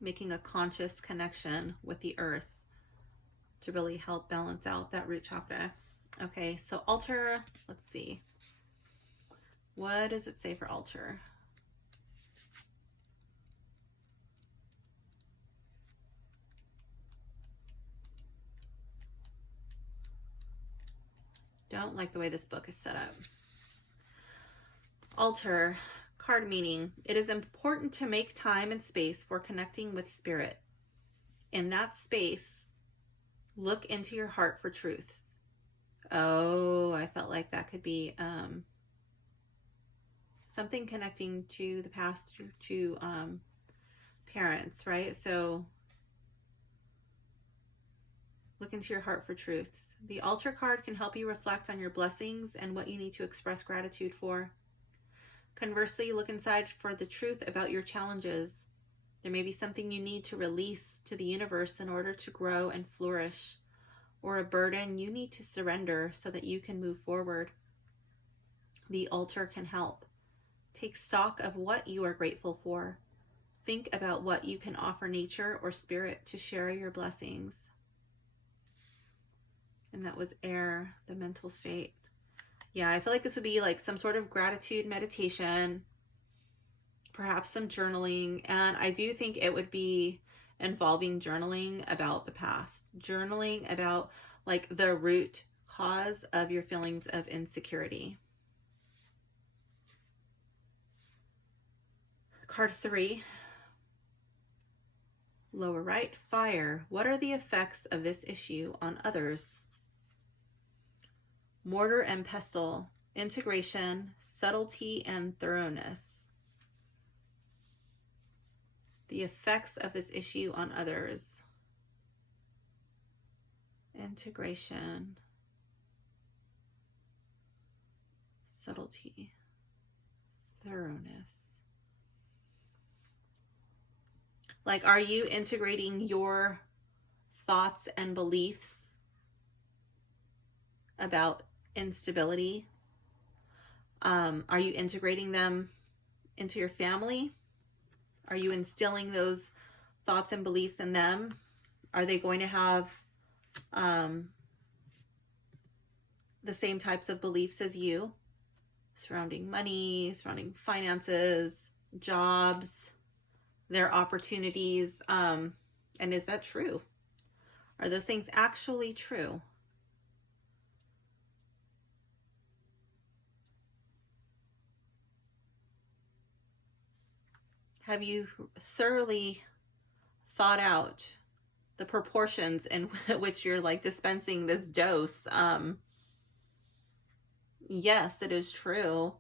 making a conscious connection with the earth to really help balance out that root chakra. Okay, so altar, let's see. What does it say for altar? Don't like the way this book is set up. Altar. Card meaning, it is important to make time and space for connecting with spirit. In that space, look into your heart for truths. Oh, I felt like that could be something connecting to the past, to parents, right? So look into your heart for truths. The altar card can help you reflect on your blessings and what you need to express gratitude for. Conversely, look inside for the truth about your challenges. There may be something you need to release to the universe in order to grow and flourish, or a burden you need to surrender so that you can move forward. The altar can help. Take stock of what you are grateful for. Think about what you can offer nature or spirit to share your blessings. And that was air, the mental state. Yeah, I feel like this would be like some sort of gratitude meditation, perhaps some journaling. And I do think it would be involving journaling about the past, journaling about like the root cause of your feelings of insecurity. Card 3, lower right, fire. What are the effects of this issue on others? Mortar and pestle, integration, subtlety, and thoroughness. The effects of this issue on others. Integration, subtlety, thoroughness. Like, are you integrating your thoughts and beliefs about instability? Are you integrating them into your family? Are you instilling those thoughts and beliefs in them? Are they going to have the same types of beliefs as you surrounding money, surrounding finances, jobs, their opportunities? And is that true? Are those things actually true? Have you thoroughly thought out the proportions in which you're like dispensing this dose? Yes, it is true.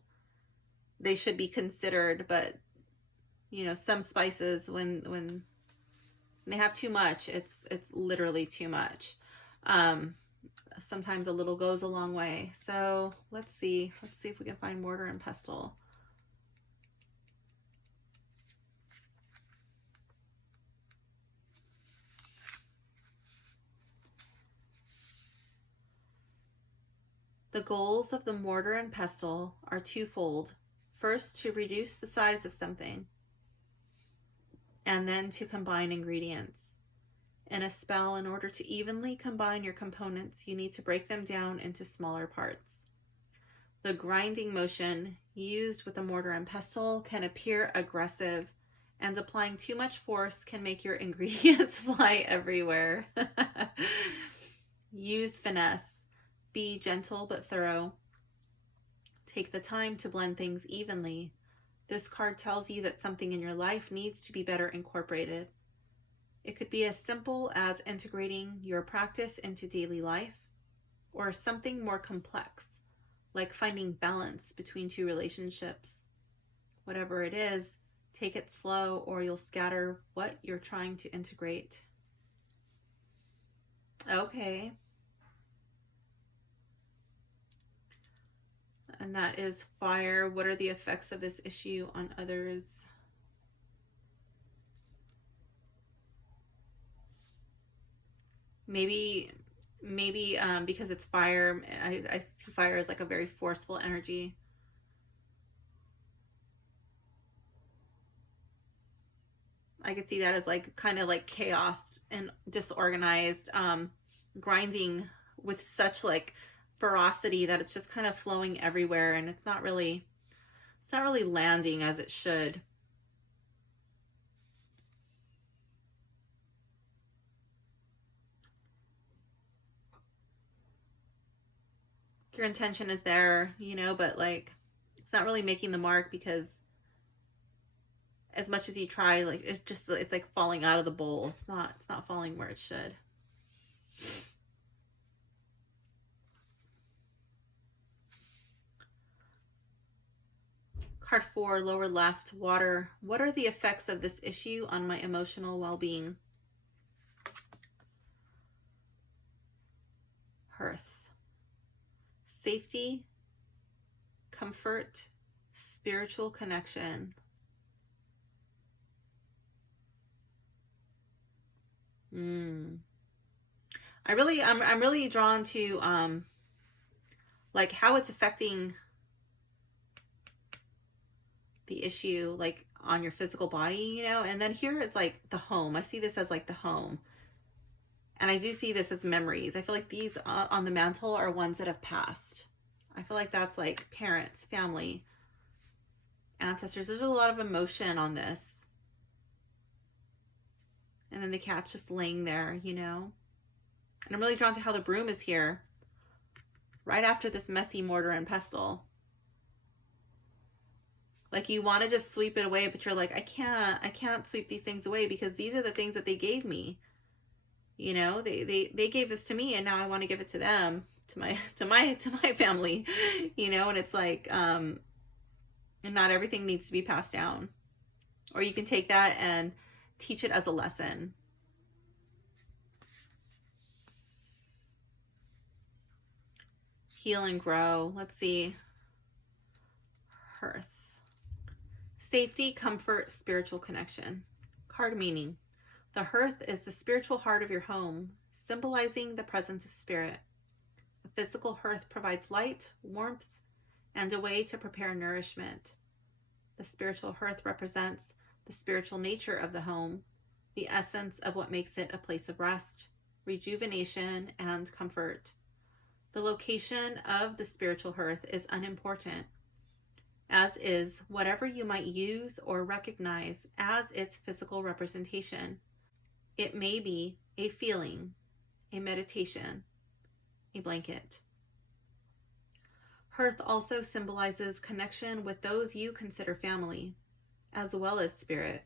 They should be considered, but you know, some spices when they have too much, it's literally too much. Sometimes a little goes a long way. So let's see if we can find mortar and pestle. The goals of the mortar and pestle are twofold. First, to reduce the size of something, and then to combine ingredients. In a spell, in order to evenly combine your components, you need to break them down into smaller parts. The grinding motion used with a mortar and pestle can appear aggressive, and applying too much force can make your ingredients fly everywhere. Use finesse. Be gentle but thorough. Take the time to blend things evenly. This card tells you that something in your life needs to be better incorporated. It could be as simple as integrating your practice into daily life, or something more complex, like finding balance between two relationships. Whatever it is, take it slow or you'll scatter what you're trying to integrate. Okay. And that is fire. What are the effects of this issue on others? Maybe because it's fire, I see fire as like a very forceful energy. I could see that as like kind of like chaos and disorganized, grinding with such like ferocity that it's just kind of flowing everywhere, and it's not really landing as it should. Your intention is there, you know, but like it's not really making the mark, because as much as you try, like it's like falling out of the bowl. It's not falling where it should. Card 4, lower left, water. What are the effects of this issue on my emotional well-being? Hearth. Safety, comfort, spiritual connection. I'm really drawn to like how it's affecting the issue, like on your physical body, you know. And then here it's like the home. I see this as like the home, and I do see this as memories. I feel like these on the mantle are ones that have passed. I feel like that's like parents, family, ancestors. There's a lot of emotion on this. And then the cat's just laying there, you know. And I'm really drawn to how the broom is here right after this messy mortar and pestle. Like you want to just sweep it away, but you're like, I can't sweep these things away, because these are the things that they gave me. You know, they gave this to me, and now I want to give it to them, to my family, you know. And it's like, and not everything needs to be passed down. Or you can take that and teach it as a lesson. Heal and grow. Let's see. Hearth. Safety, comfort, spiritual connection. Card meaning. The hearth is the spiritual heart of your home, symbolizing the presence of spirit. A physical hearth provides light, warmth, and a way to prepare nourishment. The spiritual hearth represents the spiritual nature of the home, the essence of what makes it a place of rest, rejuvenation, and comfort. The location of the spiritual hearth is unimportant, as is whatever you might use or recognize as its physical representation. It may be a feeling, a meditation, a blanket. Hearth also symbolizes connection with those you consider family, as well as spirit.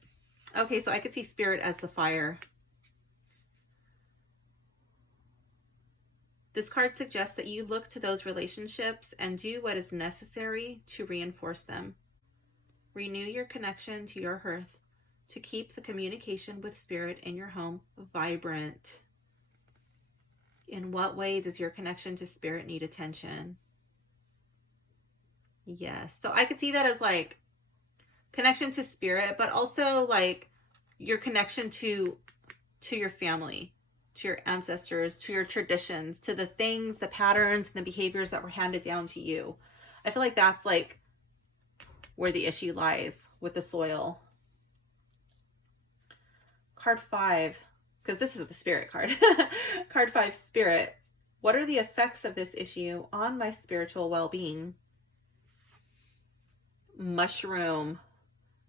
Okay, so I could see spirit as the fire. This card suggests that you look to those relationships and do what is necessary to reinforce them. Renew your connection to your hearth to keep the communication with spirit in your home vibrant. In what way does your connection to spirit need attention? Yes. So I could see that as like connection to spirit, but also like your connection to your family, to your ancestors, to your traditions, to the things, the patterns, and the behaviors that were handed down to you. I feel like that's like where the issue lies with the soil. Card 5, because this is the spirit card. Card 5, spirit. What are the effects of this issue on my spiritual well-being? Mushroom.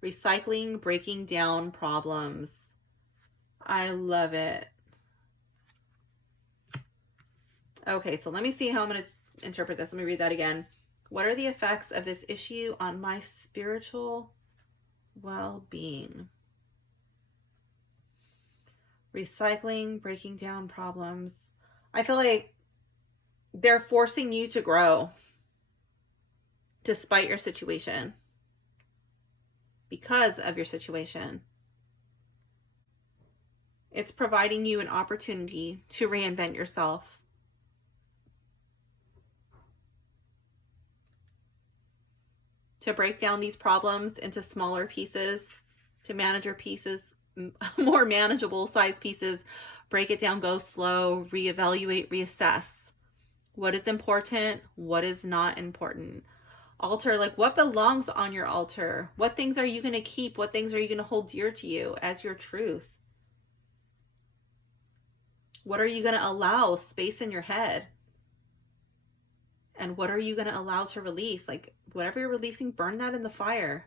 Recycling, breaking down problems. I love it. Okay, so let me see how I'm going to interpret this. Let me read that again. What are the effects of this issue on my spiritual well-being? Recycling, breaking down problems. I feel like they're forcing you to grow despite your situation, because of your situation. It's providing you an opportunity to reinvent yourself. To break down these problems into smaller pieces, to manage your pieces, more manageable size pieces, break it down, go slow, reevaluate, reassess. What is important? What is not important? Altar, like what belongs on your altar? What things are you going to keep? What things are you going to hold dear to you as your truth? What are you going to allow space in your head? And what are you going to allow to release? Like whatever you're releasing, burn that in the fire.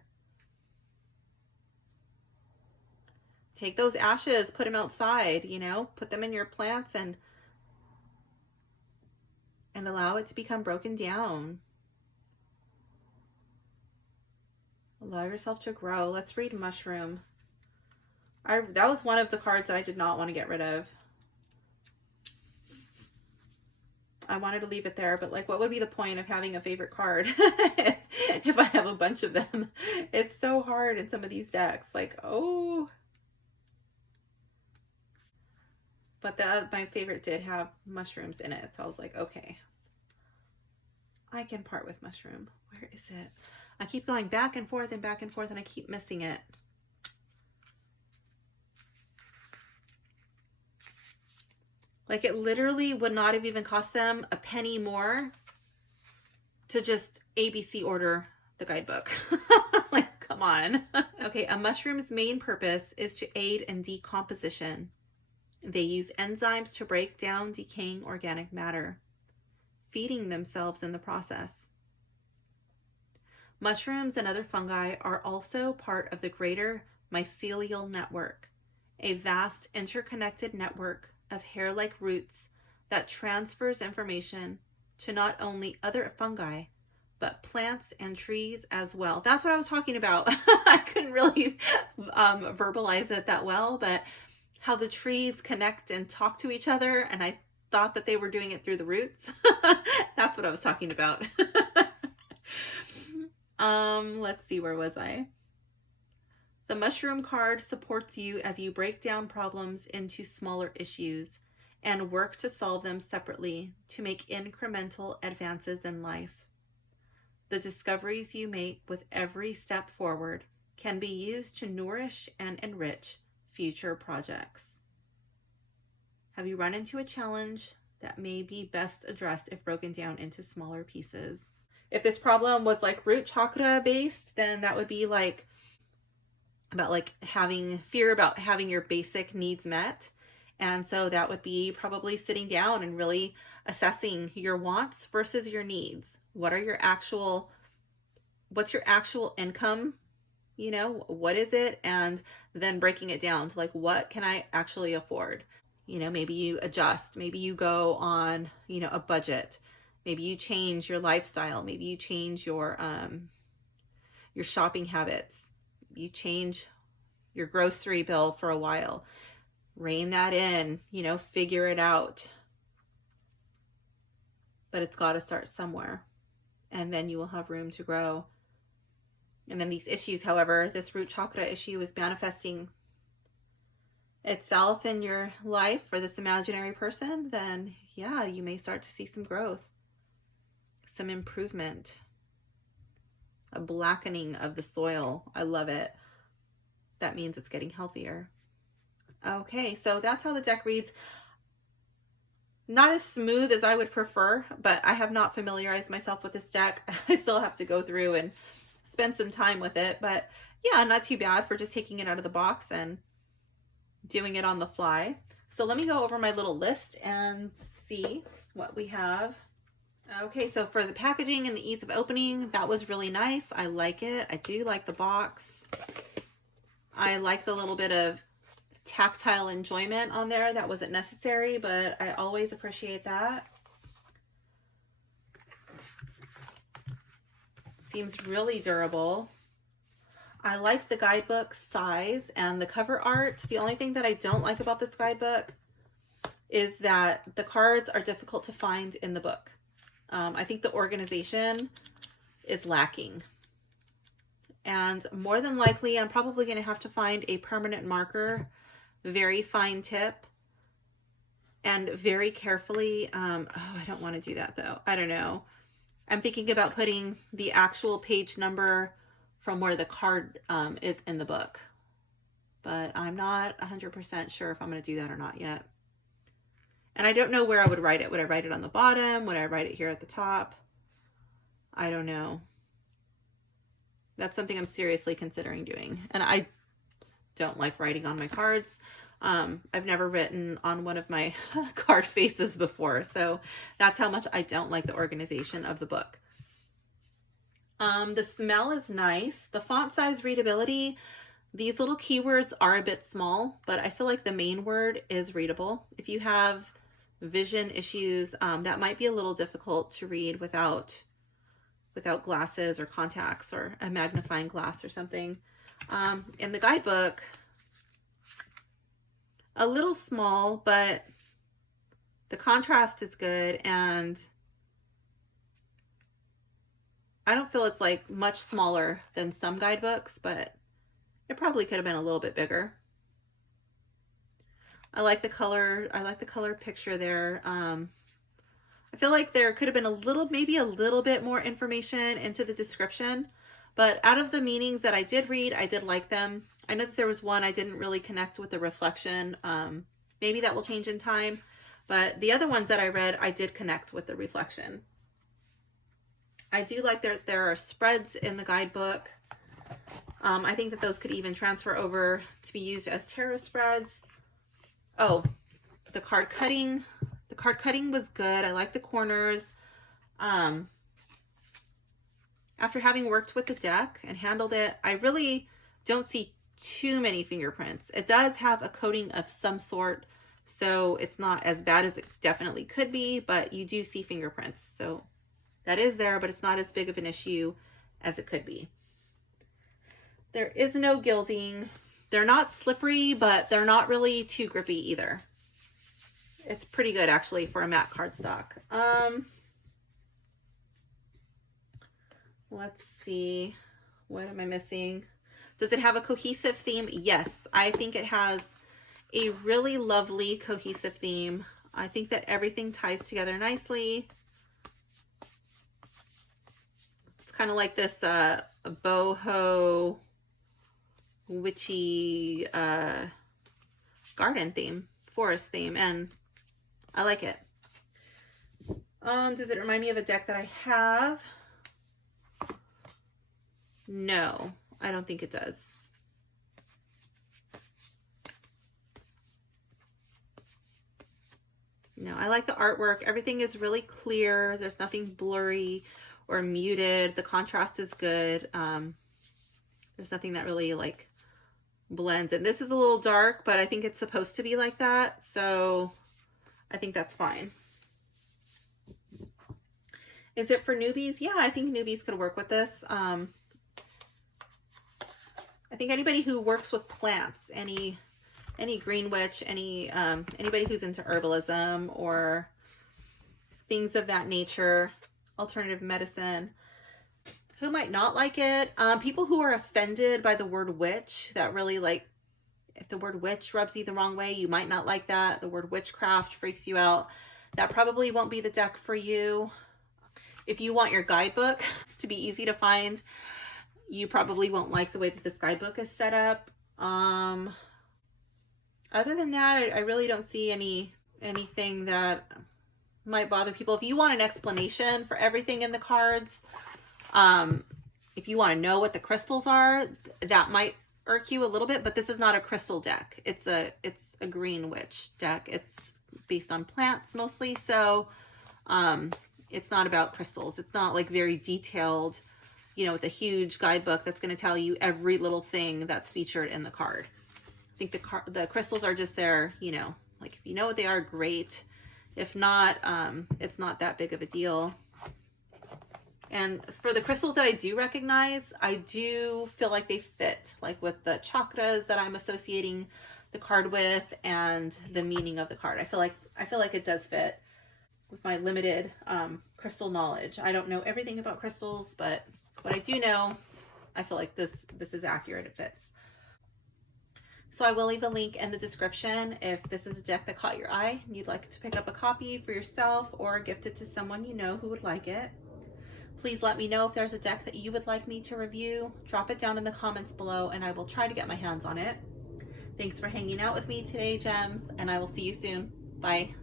Take those ashes, put them outside, you know, put them in your plants and allow it to become broken down. Allow yourself to grow. Let's read mushroom. That was one of the cards that I did not want to get rid of. I wanted to leave it there, but like, what would be the point of having a favorite card if I have a bunch of them? It's so hard in some of these decks. Like, oh. But my favorite did have mushrooms in it. So I was like, okay, I can part with mushroom. Where is it? I keep going back and forth and back and forth and I keep missing it. Like it literally would not have even cost them a penny more to just ABC order the guidebook. Like, come on. Okay, a mushroom's main purpose is to aid in decomposition. They use enzymes to break down decaying organic matter, feeding themselves in the process. Mushrooms and other fungi are also part of the greater mycelial network, a vast interconnected network of hair-like roots that transfers information to not only other fungi, but plants and trees as well. That's what I was talking about. I couldn't really verbalize it that well, but how the trees connect and talk to each other, and I thought that they were doing it through the roots. That's what I was talking about. Let's see, where was I? The mushroom card supports you as you break down problems into smaller issues and work to solve them separately to make incremental advances in life. The discoveries you make with every step forward can be used to nourish and enrich future projects. Have you run into a challenge that may be best addressed if broken down into smaller pieces? If this problem was like root chakra based, then that would be like about like having fear about having your basic needs met. And so that would be probably sitting down and really assessing your wants versus your needs. What's your actual income? You know, what is it? And then breaking it down to like, what can I actually afford? You know, maybe you adjust, maybe you go on, you know, a budget, maybe you change your lifestyle, maybe you change your shopping habits, you change your grocery bill for a while, rein that in, you know, figure it out. But it's got to start somewhere, and then you will have room to grow. And then these issues, however, this root chakra issue is manifesting itself in your life for this imaginary person, then yeah, you may start to see some growth, some improvement, a blackening of the soil. I love it. That means it's getting healthier. Okay, so that's how the deck reads. Not as smooth as I would prefer, but I have not familiarized myself with this deck. I still have to go through and spend some time with it, but yeah, not too bad for just taking it out of the box and doing it on the fly. So let me go over my little list and see what we have. Okay, so for the packaging and the ease of opening, that was really nice. I like it. I do like the box. I like the little bit of tactile enjoyment on there. That wasn't necessary, but I always appreciate that. Seems really durable. I like the guidebook size and the cover art. The only thing that I don't like about this guidebook is that the cards are difficult to find in the book. I think the organization is lacking. And more than likely, I'm probably going to have to find a permanent marker, very fine tip, and very carefully. Oh, I don't want to do that though. I don't know. I'm thinking about putting the actual page number from where the card is in the book, but I'm not 100% sure if I'm going to do that or not yet. And I don't know where I would write it. Would I write it on the bottom? Would I write it here at the top? I don't know. That's something I'm seriously considering doing. And I don't like writing on my cards. I've never written on one of my card faces before, so that's how much I don't like the organization of the book. The smell is nice. The font size, readability, these little keywords are a bit small, but I feel like the main word is readable. If you have vision issues, that might be a little difficult to read without glasses or contacts or a magnifying glass or something. In the guidebook, a little small, but the contrast is good, and I don't feel it's like much smaller than some guidebooks, but it probably could have been a little bit bigger. I like the color. I like the color picture there. I feel like there could have been maybe a little bit more information into the description, but out of the meanings that I did read, I did like them. I know that there was one I didn't really connect with the reflection. Maybe that will change in time, but the other ones that I read, I did connect with the reflection. I do like there are spreads in the guidebook. I think that those could even transfer over to be used as tarot spreads. Oh, the card cutting. The card cutting was good. I like the corners. After having worked with the deck and handled it, I really don't see too many fingerprints. It does have a coating of some sort, so it's not as bad as it definitely could be, but you do see fingerprints. So that is there, but it's not as big of an issue as it could be. There is no gilding. They're not slippery, but they're not really too grippy either. It's pretty good actually for a matte cardstock. Let's see. What am I missing? Does it have a cohesive theme? Yes, I think it has a really lovely cohesive theme. I think that everything ties together nicely. It's kind of like this boho witchy garden theme, forest theme, and I like it. Does it remind me of a deck that I have? No, I don't think it does. No, I like the artwork. Everything is really clear. There's nothing blurry or muted. The contrast is good. There's nothing that really like blends. And this is a little dark, but I think it's supposed to be like that. So I think that's fine. Is it for newbies? Yeah, I think newbies could work with this. I think anybody who works with plants, any green witch, anybody who's into herbalism or things of that nature, alternative medicine, who might not like it. People who are offended by the word witch, that really, like, if the word witch rubs you the wrong way, you might not like that. The word witchcraft freaks you out. That probably won't be the deck for you. If you want your guidebook to be easy to find, you probably won't like the way that this guidebook is set up. Other than that, I really don't see anything that might bother people. If you want an explanation for everything in the cards, if you want to know what the crystals are, that might irk you a little bit, but this is not a crystal deck. It's a green witch deck. It's based on plants mostly, so it's not about crystals. It's not like very detailed, you know, with a huge guidebook that's going to tell you every little thing that's featured in the card. I think the crystals are just there, you know, like if you know what they are, great. If not, it's not that big of a deal. And for the crystals that I do recognize, I do feel like they fit, like with the chakras that I'm associating the card with and the meaning of the card. I feel like it does fit with my limited crystal knowledge. I don't know everything about crystals, but what I do know, I feel like this is accurate. It fits. So I will leave a link in the description if this is a deck that caught your eye and you'd like to pick up a copy for yourself or gift it to someone you know who would like it. Please let me know if there's a deck that you would like me to review. Drop it down in the comments below and I will try to get my hands on it. Thanks for hanging out with me today, gems, and I will see you soon. Bye.